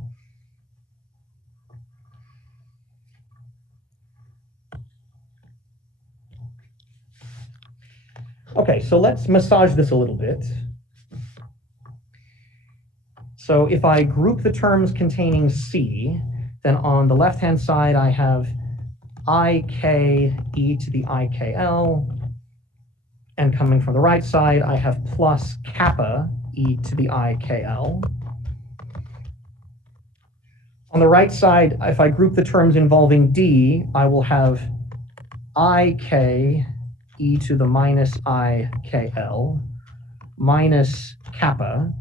Okay, so let's massage this a little bit. So if I group the terms containing C, then on the left-hand side, I have ik e to the ikl, and coming from the right side, I have plus kappa e to the ikl. On the right side, if I group the terms involving D, I will have ik e to the minus ikl minus kappa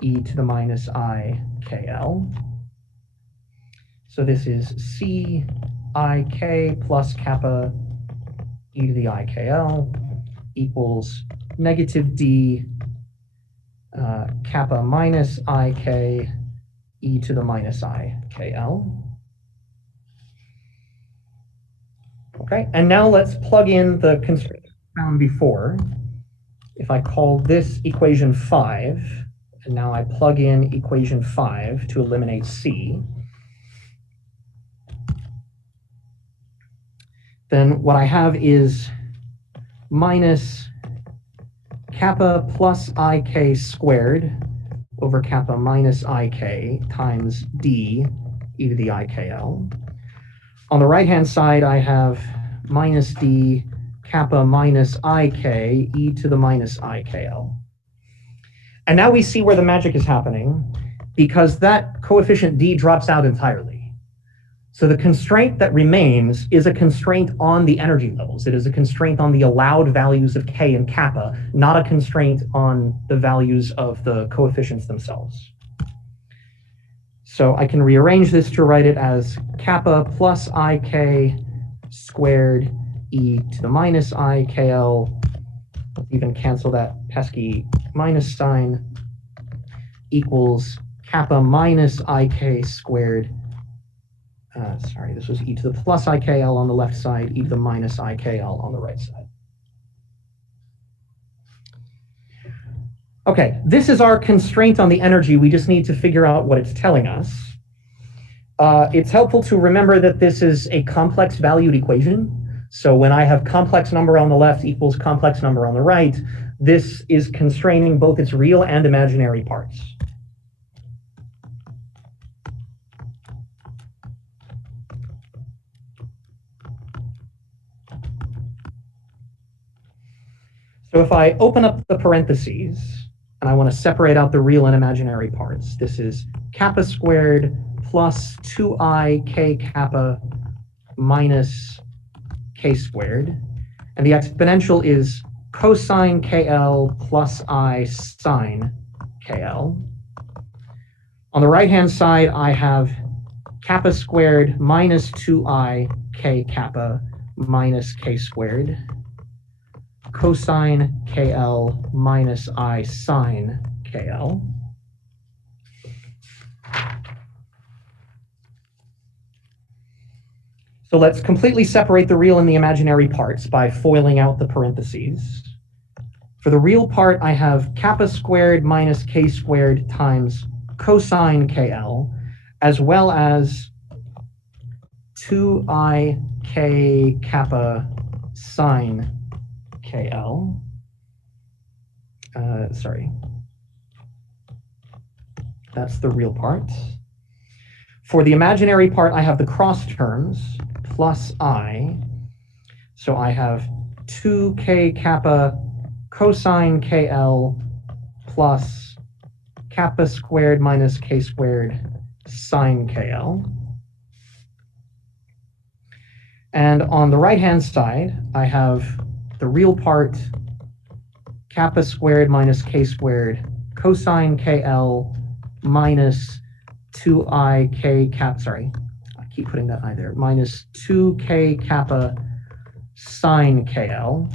e to the minus ikl. So this is C ik plus kappa e to the ikl equals negative D kappa minus ik e to the minus ikl. Okay, and now let's plug in the constraint found before. If I call this equation 5, and now I plug in equation 5 to eliminate C, then what I have is minus kappa plus ik squared over kappa minus ik times D e to the ikl. On the right-hand side, I have minus D kappa minus ik e to the minus ikl. And now we see where the magic is happening, because that coefficient D drops out entirely. So the constraint that remains is a constraint on the energy levels. It is a constraint on the allowed values of K and kappa, not a constraint on the values of the coefficients themselves. So I can rearrange this to write it as kappa plus ik squared e to the minus ikl. Let's even cancel that pesky minus sign, equals kappa minus ik squared. Sorry, this was e to the plus ikl on the left side, e to the minus ikl on the right side. Okay, this is our constraint on the energy. We just need to figure out what it's telling us. It's helpful to remember that this is a complex valued equation. So when I have complex number on the left equals complex number on the right, this is constraining both its real and imaginary parts. So if I open up the parentheses, and I want to separate out the real and imaginary parts, this is kappa squared plus 2i k kappa minus k squared. And the exponential is cosine kl plus I sine kl. On the right-hand side, I have kappa squared minus 2i k kappa minus k squared, cosine kl minus I sine kl. So let's completely separate the real and the imaginary parts by foiling out the parentheses. For the real part, I have kappa squared minus k squared times cosine kl, as well as 2i k kappa sine kl. Sorry. That's the real part. For the imaginary part, I have the cross terms plus I. So I have 2k kappa cosine kl plus kappa squared minus k squared sine kl. And on the right-hand side, I have the real part, kappa squared minus k squared cosine kl minus 2i k kappa, sorry, I keep putting that I there, minus 2k kappa sine kl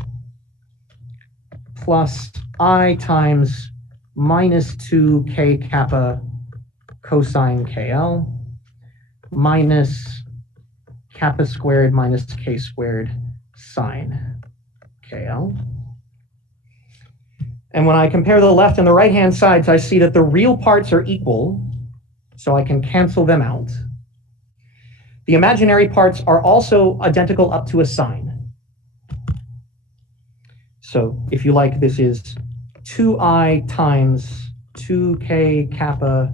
plus I times minus 2k kappa cosine kl minus kappa squared minus k squared sine kl. And when I compare the left and the right-hand sides, I see that the real parts are equal, so I can cancel them out. The imaginary parts are also identical up to a sign. So if you like, this is 2I times 2k kappa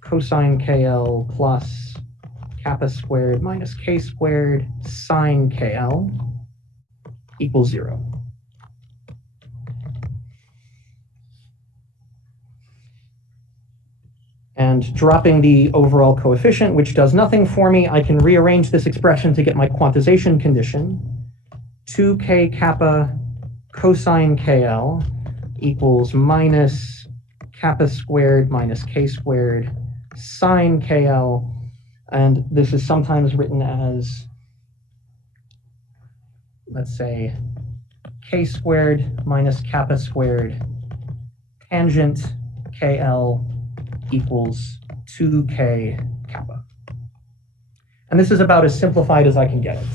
cosine KL plus kappa squared minus k squared sine KL equals 0. And dropping the overall coefficient, which does nothing for me, I can rearrange this expression to get my quantization condition. 2k kappa cosine KL equals minus kappa squared minus k squared sine KL. And this is sometimes written as, let's say, k squared minus kappa squared tangent KL equals 2k kappa. And this is about as simplified as I can get it.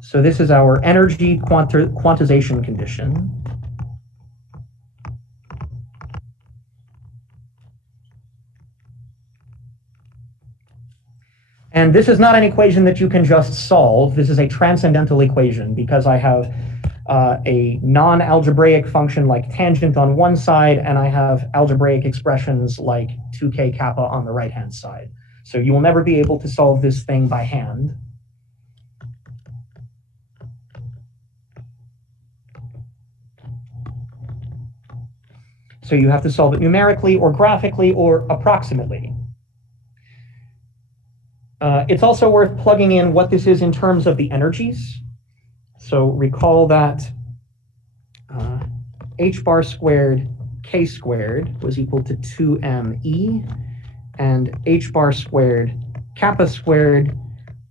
So this is our energy quantization condition. And this is not an equation that you can just solve. This is a transcendental equation because I have a non-algebraic function like tangent on one side, and I have algebraic expressions like 2k kappa on the right-hand side. So you will never be able to solve this thing by hand. So you have to solve it numerically or graphically or approximately. It's also worth plugging in what this is in terms of the energies. So recall that h bar squared k squared was equal to 2me, and h bar squared kappa squared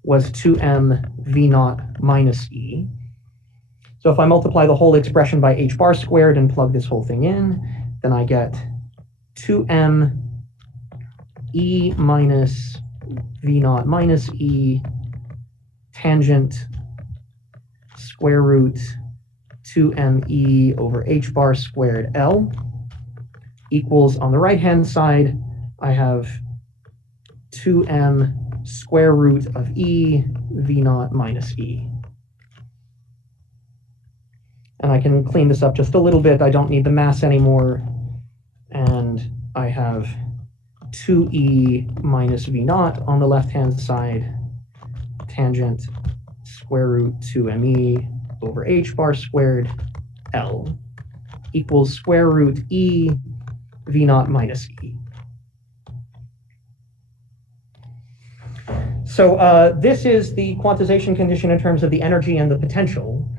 was 2m v naught minus e. So if I multiply the whole expression by h bar squared and plug this whole thing in, then I get 2m e minus v naught minus e tangent square root 2me over h bar squared L equals, on the right-hand side, I have 2m square root of e v naught minus e. And I can clean this up just a little bit. I don't need the mass anymore. And I have 2e minus v naught on the left-hand side, tangent square root 2me over h bar squared L equals square root e v naught minus e. So this is the quantization condition in terms of the energy and the potential.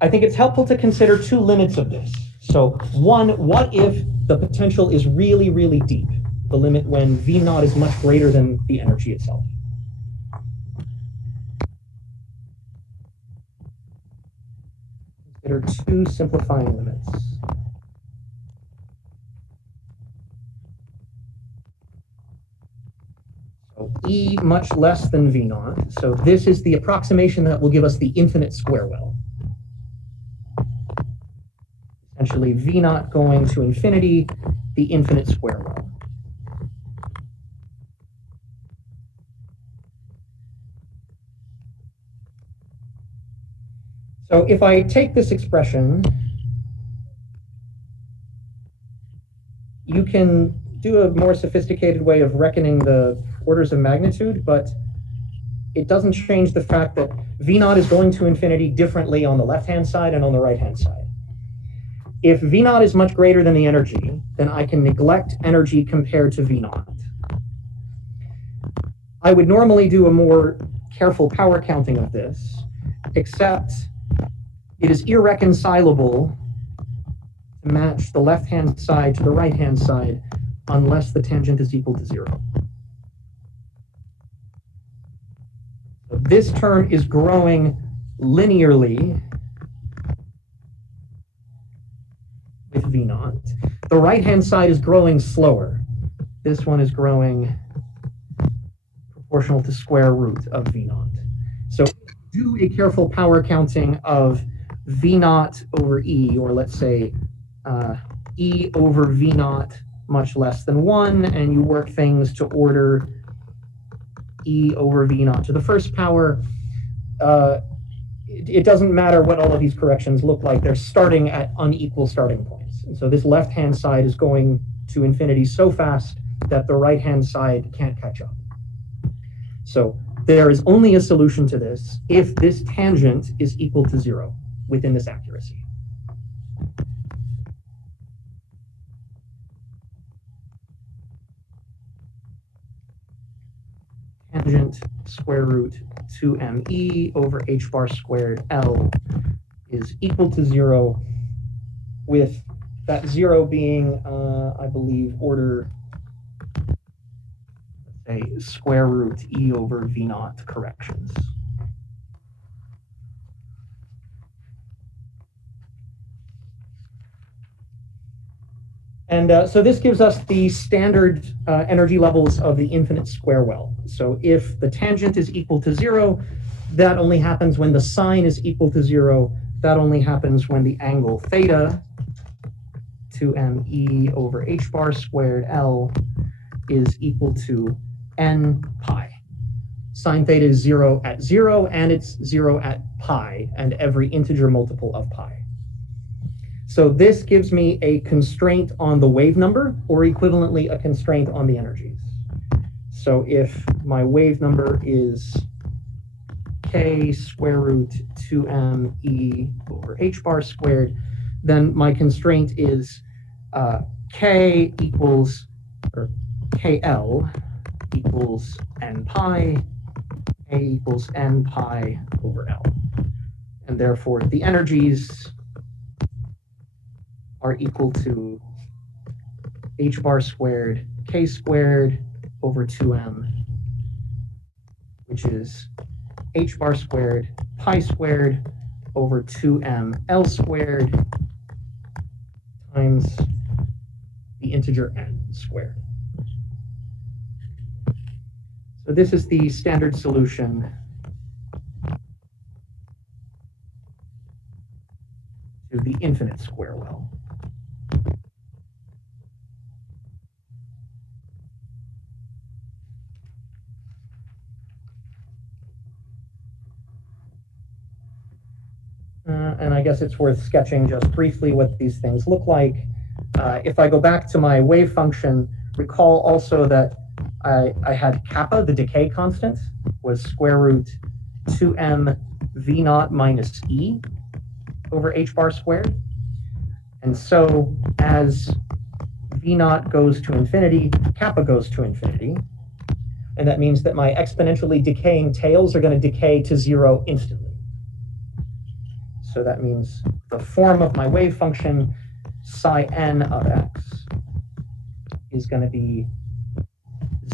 I think it's helpful to consider two limits of this. So one, what if the potential is really, really deep? The limit when v naught is much greater than the energy itself. Consider two simplifying limits. So E much less than V naught. So this is the approximation that will give us the infinite square well. Essentially V naught going to infinity, the infinite square well. So if I take this expression, you can do a more sophisticated way of reckoning the orders of magnitude, but it doesn't change the fact that V naught is going to infinity differently on the left-hand side and on the right-hand side. If V naught is much greater than the energy, then I can neglect energy compared to V naught. I would normally do a more careful power counting of this, except it is irreconcilable to match the left-hand side to the right-hand side unless the tangent is equal to 0. So this term is growing linearly with V naught. The right-hand side is growing slower. This one is growing proportional to square root of V naught. So do a careful power counting of V naught over E, or let's say E over V naught much less than 1, and you work things to order E over V naught to the first power. it doesn't matter what all of these corrections look like. They're starting at unequal starting points. And so this left-hand side is going to infinity so fast that the right-hand side can't catch up. So there is only a solution to this if this tangent is equal to 0 within this accuracy. Tangent square root 2me over h bar squared L is equal to 0, with that 0 being, I believe, order, let's say, square root e over v naught corrections. And so this gives us the standard energy levels of the infinite square well. So if the tangent is equal to 0, that only happens when the sine is equal to 0. That only happens when the angle theta, 2me over h bar squared L, is equal to n pi. Sine theta is 0 at 0, and it's 0 at pi, and every integer multiple of pi. So this gives me a constraint on the wave number, or equivalently a constraint on the energies. So if my wave number is k square root 2me over h bar squared, then my constraint is k equals, or kl equals n pi, k equals n pi over L. And therefore the energies are equal to h bar squared k squared over 2m, which is h bar squared pi squared over 2m L squared times the integer n squared. So this is the standard solution to the infinite square well. And I guess it's worth sketching just briefly what these things look like. If I go back to my wave function, recall also that I had kappa, the decay constant, was square root 2m v naught minus e over h bar squared. And so as v naught goes to infinity, kappa goes to infinity. And that means that my exponentially decaying tails are going to decay to 0 instantly. So that means the form of my wave function, psi n of x, is going to be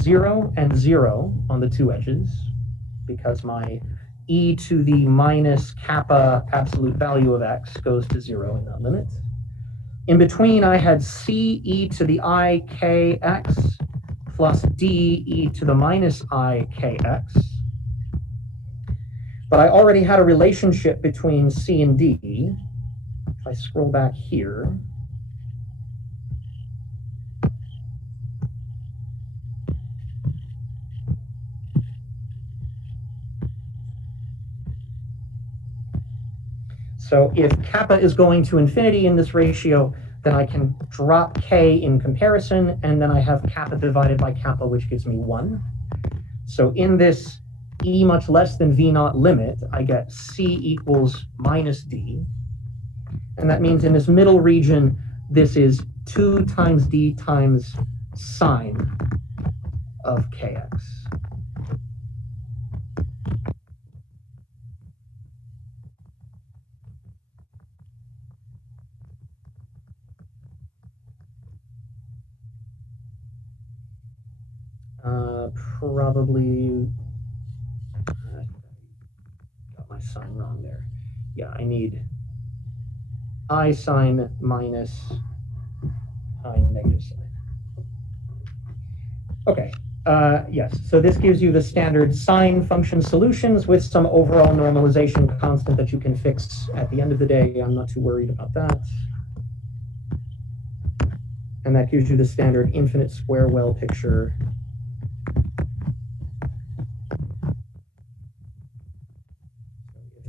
0 and 0 on the two edges, because my e to the minus kappa absolute value of x goes to 0 in that limit. In between, I had c e to the I k x plus d e to the minus I k x. But I already had a relationship between c and d. If I scroll back here, so if kappa is going to infinity in this ratio, then I can drop k in comparison, and then I have kappa divided by kappa, which gives me 1. So in this e much less than v naught limit, I get c equals minus d. And that means in this middle region, this is 2 times d times sine of kx. Probably got my sign wrong there. Yeah, I need I sine minus I negative sine. Okay, yes, so this gives you the standard sine function solutions with some overall normalization constant that you can fix at the end of the day. I'm not too worried about that. And that gives you the standard infinite square well picture.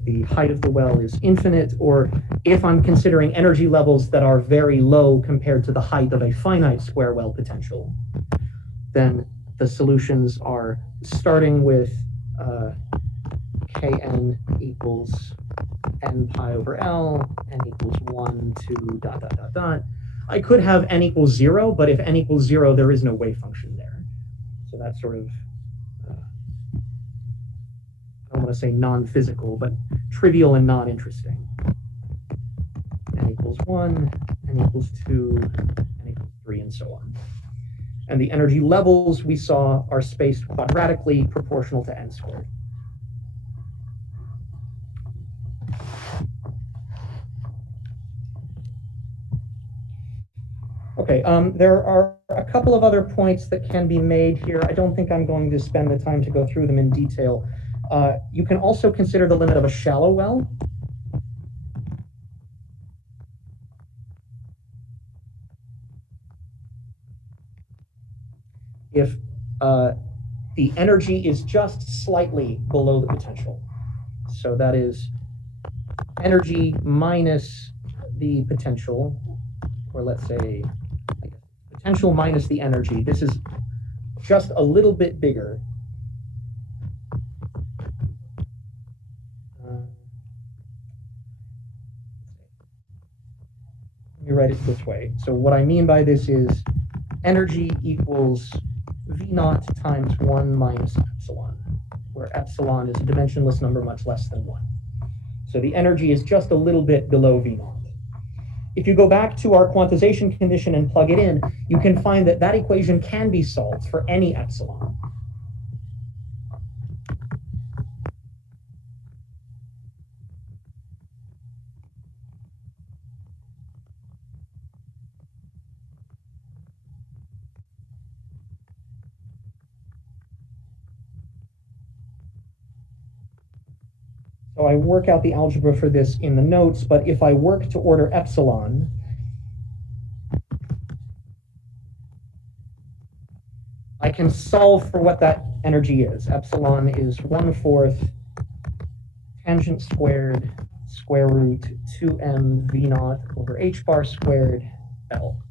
If the height of the well is infinite, or if I'm considering energy levels that are very low compared to the height of a finite square well potential, then the solutions are starting with Kn equals n pi over L, n equals 1 to dot, dot, dot, dot. I could have n equals 0, but if n equals 0, there is no wave function there. So that's sort of, I don't want to say non-physical, but trivial and non-interesting. N equals 1, n equals 2, n equals 3, and so on. And the energy levels we saw are spaced quadratically proportional to n squared. Okay, there are a couple of other points that can be made here. I don't think I'm going to spend the time to go through them in detail. You can also consider the limit of a shallow well. If the energy is just slightly below the potential. So that is energy minus the potential, or let's say potential minus the energy. This is just a little bit bigger. Let me write it this way. So what I mean by this is energy equals V naught times 1 minus epsilon, where epsilon is a dimensionless number much less than 1. So the energy is just a little bit below V naught. If you go back to our quantization condition and plug it in, you can find that that equation can be solved for any epsilon. So I work out the algebra for this in the notes, but if I work to order epsilon, I can solve for what that energy is. Epsilon is 1/4 tangent squared square root 2m v naught over h bar squared L.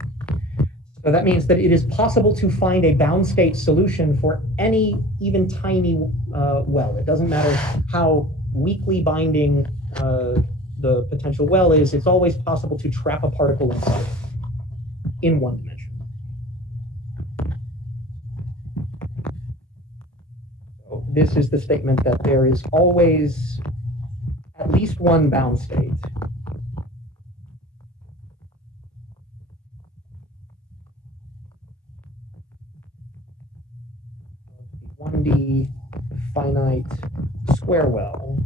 So that means that it is possible to find a bound state solution for any even tiny well. It doesn't matter how weakly binding the potential well is, it's always possible to trap a particle inside in one dimension. So this is the statement that there is always at least one bound state. The 1D finite square well,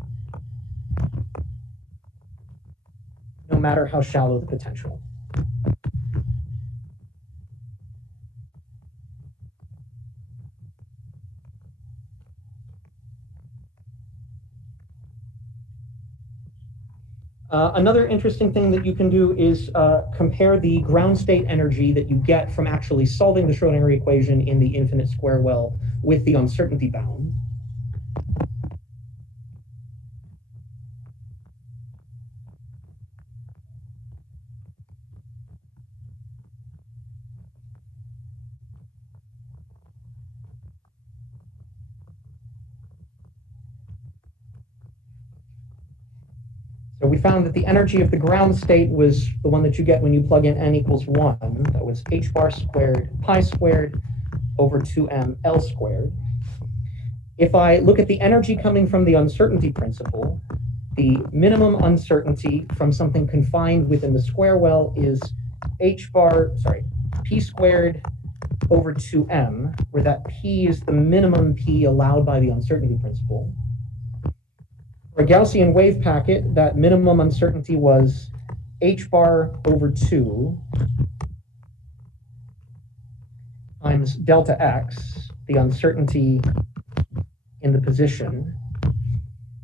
no matter how shallow the potential. Another interesting thing that you can do is compare the ground state energy that you get from actually solving the Schrodinger equation in the infinite square well with the uncertainty bound. So we found that the energy of the ground state was the one that you get when you plug in n equals 1. That was h bar squared pi squared over 2m L squared. If I look at the energy coming from the uncertainty principle, the minimum uncertainty from something confined within the square well is p squared over 2m, where that p is the minimum p allowed by the uncertainty principle. For a Gaussian wave packet, that minimum uncertainty was h bar over 2 times delta x, the uncertainty in the position.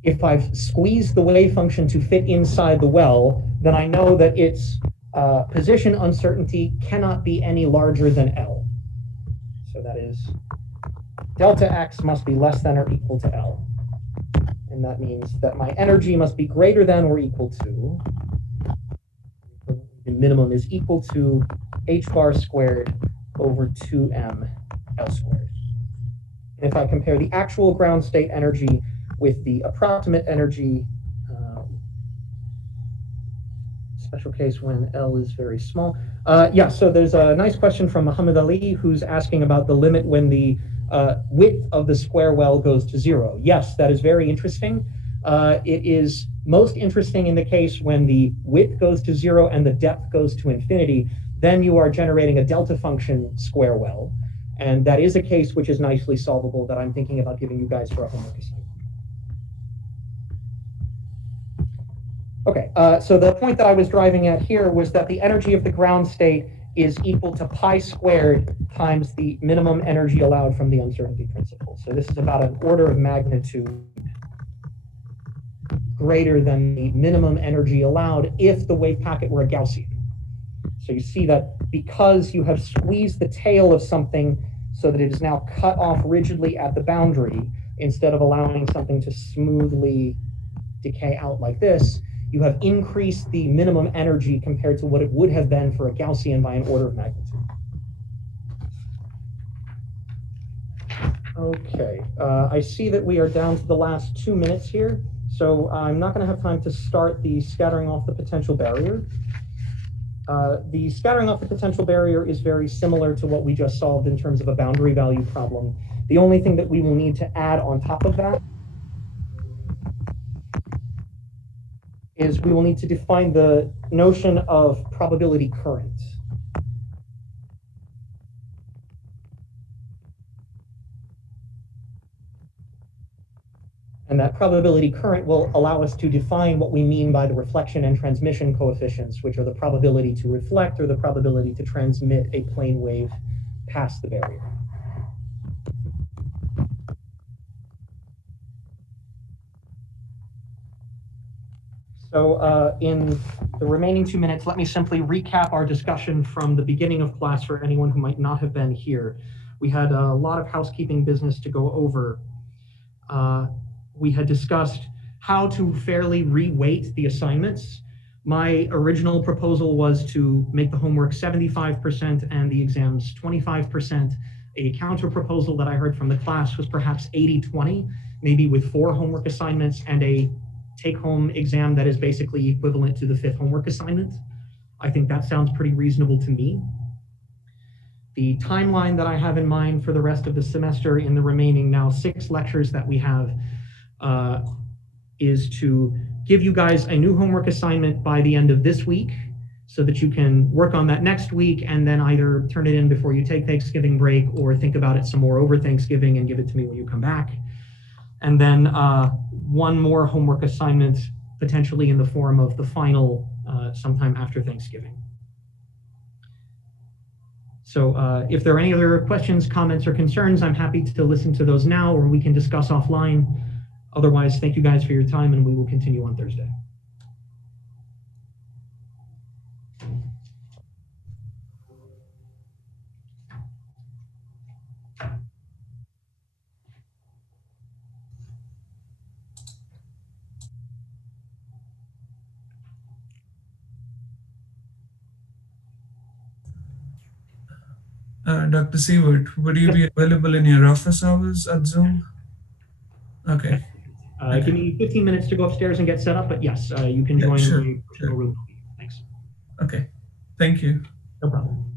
If I've squeezed the wave function to fit inside the well, then I know that its position uncertainty cannot be any larger than L. So that is delta x must be less than or equal to L. And that means that my energy must be greater than or equal to, the minimum is equal to h bar squared over 2m L squared. And if I compare the actual ground state energy with the approximate energy, special case when L is very small. Yeah, so there's a nice question from Muhammad Ali who's asking about the limit when the width of the square well goes to 0. Yes, that is very interesting. It is most interesting in the case when the width goes to 0 and the depth goes to infinity. Then you are generating a delta function square well. And that is a case which is nicely solvable that I'm thinking about giving you guys for a homework assignment. Okay, so the point that I was driving at here was that the energy of the ground state is equal to pi squared times the minimum energy allowed from the uncertainty principle. So this is about an order of magnitude greater than the minimum energy allowed if the wave packet were a Gaussian. So you see that because you have squeezed the tail of something so that it is now cut off rigidly at the boundary, instead of allowing something to smoothly decay out like this, you have increased the minimum energy compared to what it would have been for a Gaussian by an order of magnitude. Okay, I see that we are down to the last 2 minutes here, so I'm not going to have time to start the scattering off the potential barrier. The scattering off the potential barrier is very similar to what we just solved in terms of a boundary value problem. The only thing that we will need to add on top of that is we will need to define the notion of probability current. And that probability current will allow us to define what we mean by the reflection and transmission coefficients, which are the probability to reflect or the probability to transmit a plane wave past the barrier. So in the remaining 2 minutes, let me simply recap our discussion from the beginning of class for anyone who might not have been here. We had a lot of housekeeping business to go over. We had discussed how to fairly re-weight the assignments. My original proposal was to make the homework 75% and the exams 25%. A counter proposal that I heard from the class was perhaps 80-20, maybe with 4 homework assignments and a take-home exam that is basically equivalent to the 5th homework assignment. I think that sounds pretty reasonable to me. The timeline that I have in mind for the rest of the semester in the remaining now 6 lectures that we have is to give you guys a new homework assignment by the end of this week so that you can work on that next week and then either turn it in before you take Thanksgiving break or think about it some more over Thanksgiving and give it to me when you come back. And then 1 more homework assignment, potentially in the form of the final sometime after Thanksgiving. So if there are any other questions, comments, or concerns, I'm happy to listen to those now, or we can discuss offline. Otherwise, thank you guys for your time, and we will continue on Thursday. Dr. Seward, would you be available in your office hours at Zoom? Okay. Give me 15 minutes to go upstairs and get set up, but yes, you can join sure, the room. Thanks. Okay. Thank you. No problem.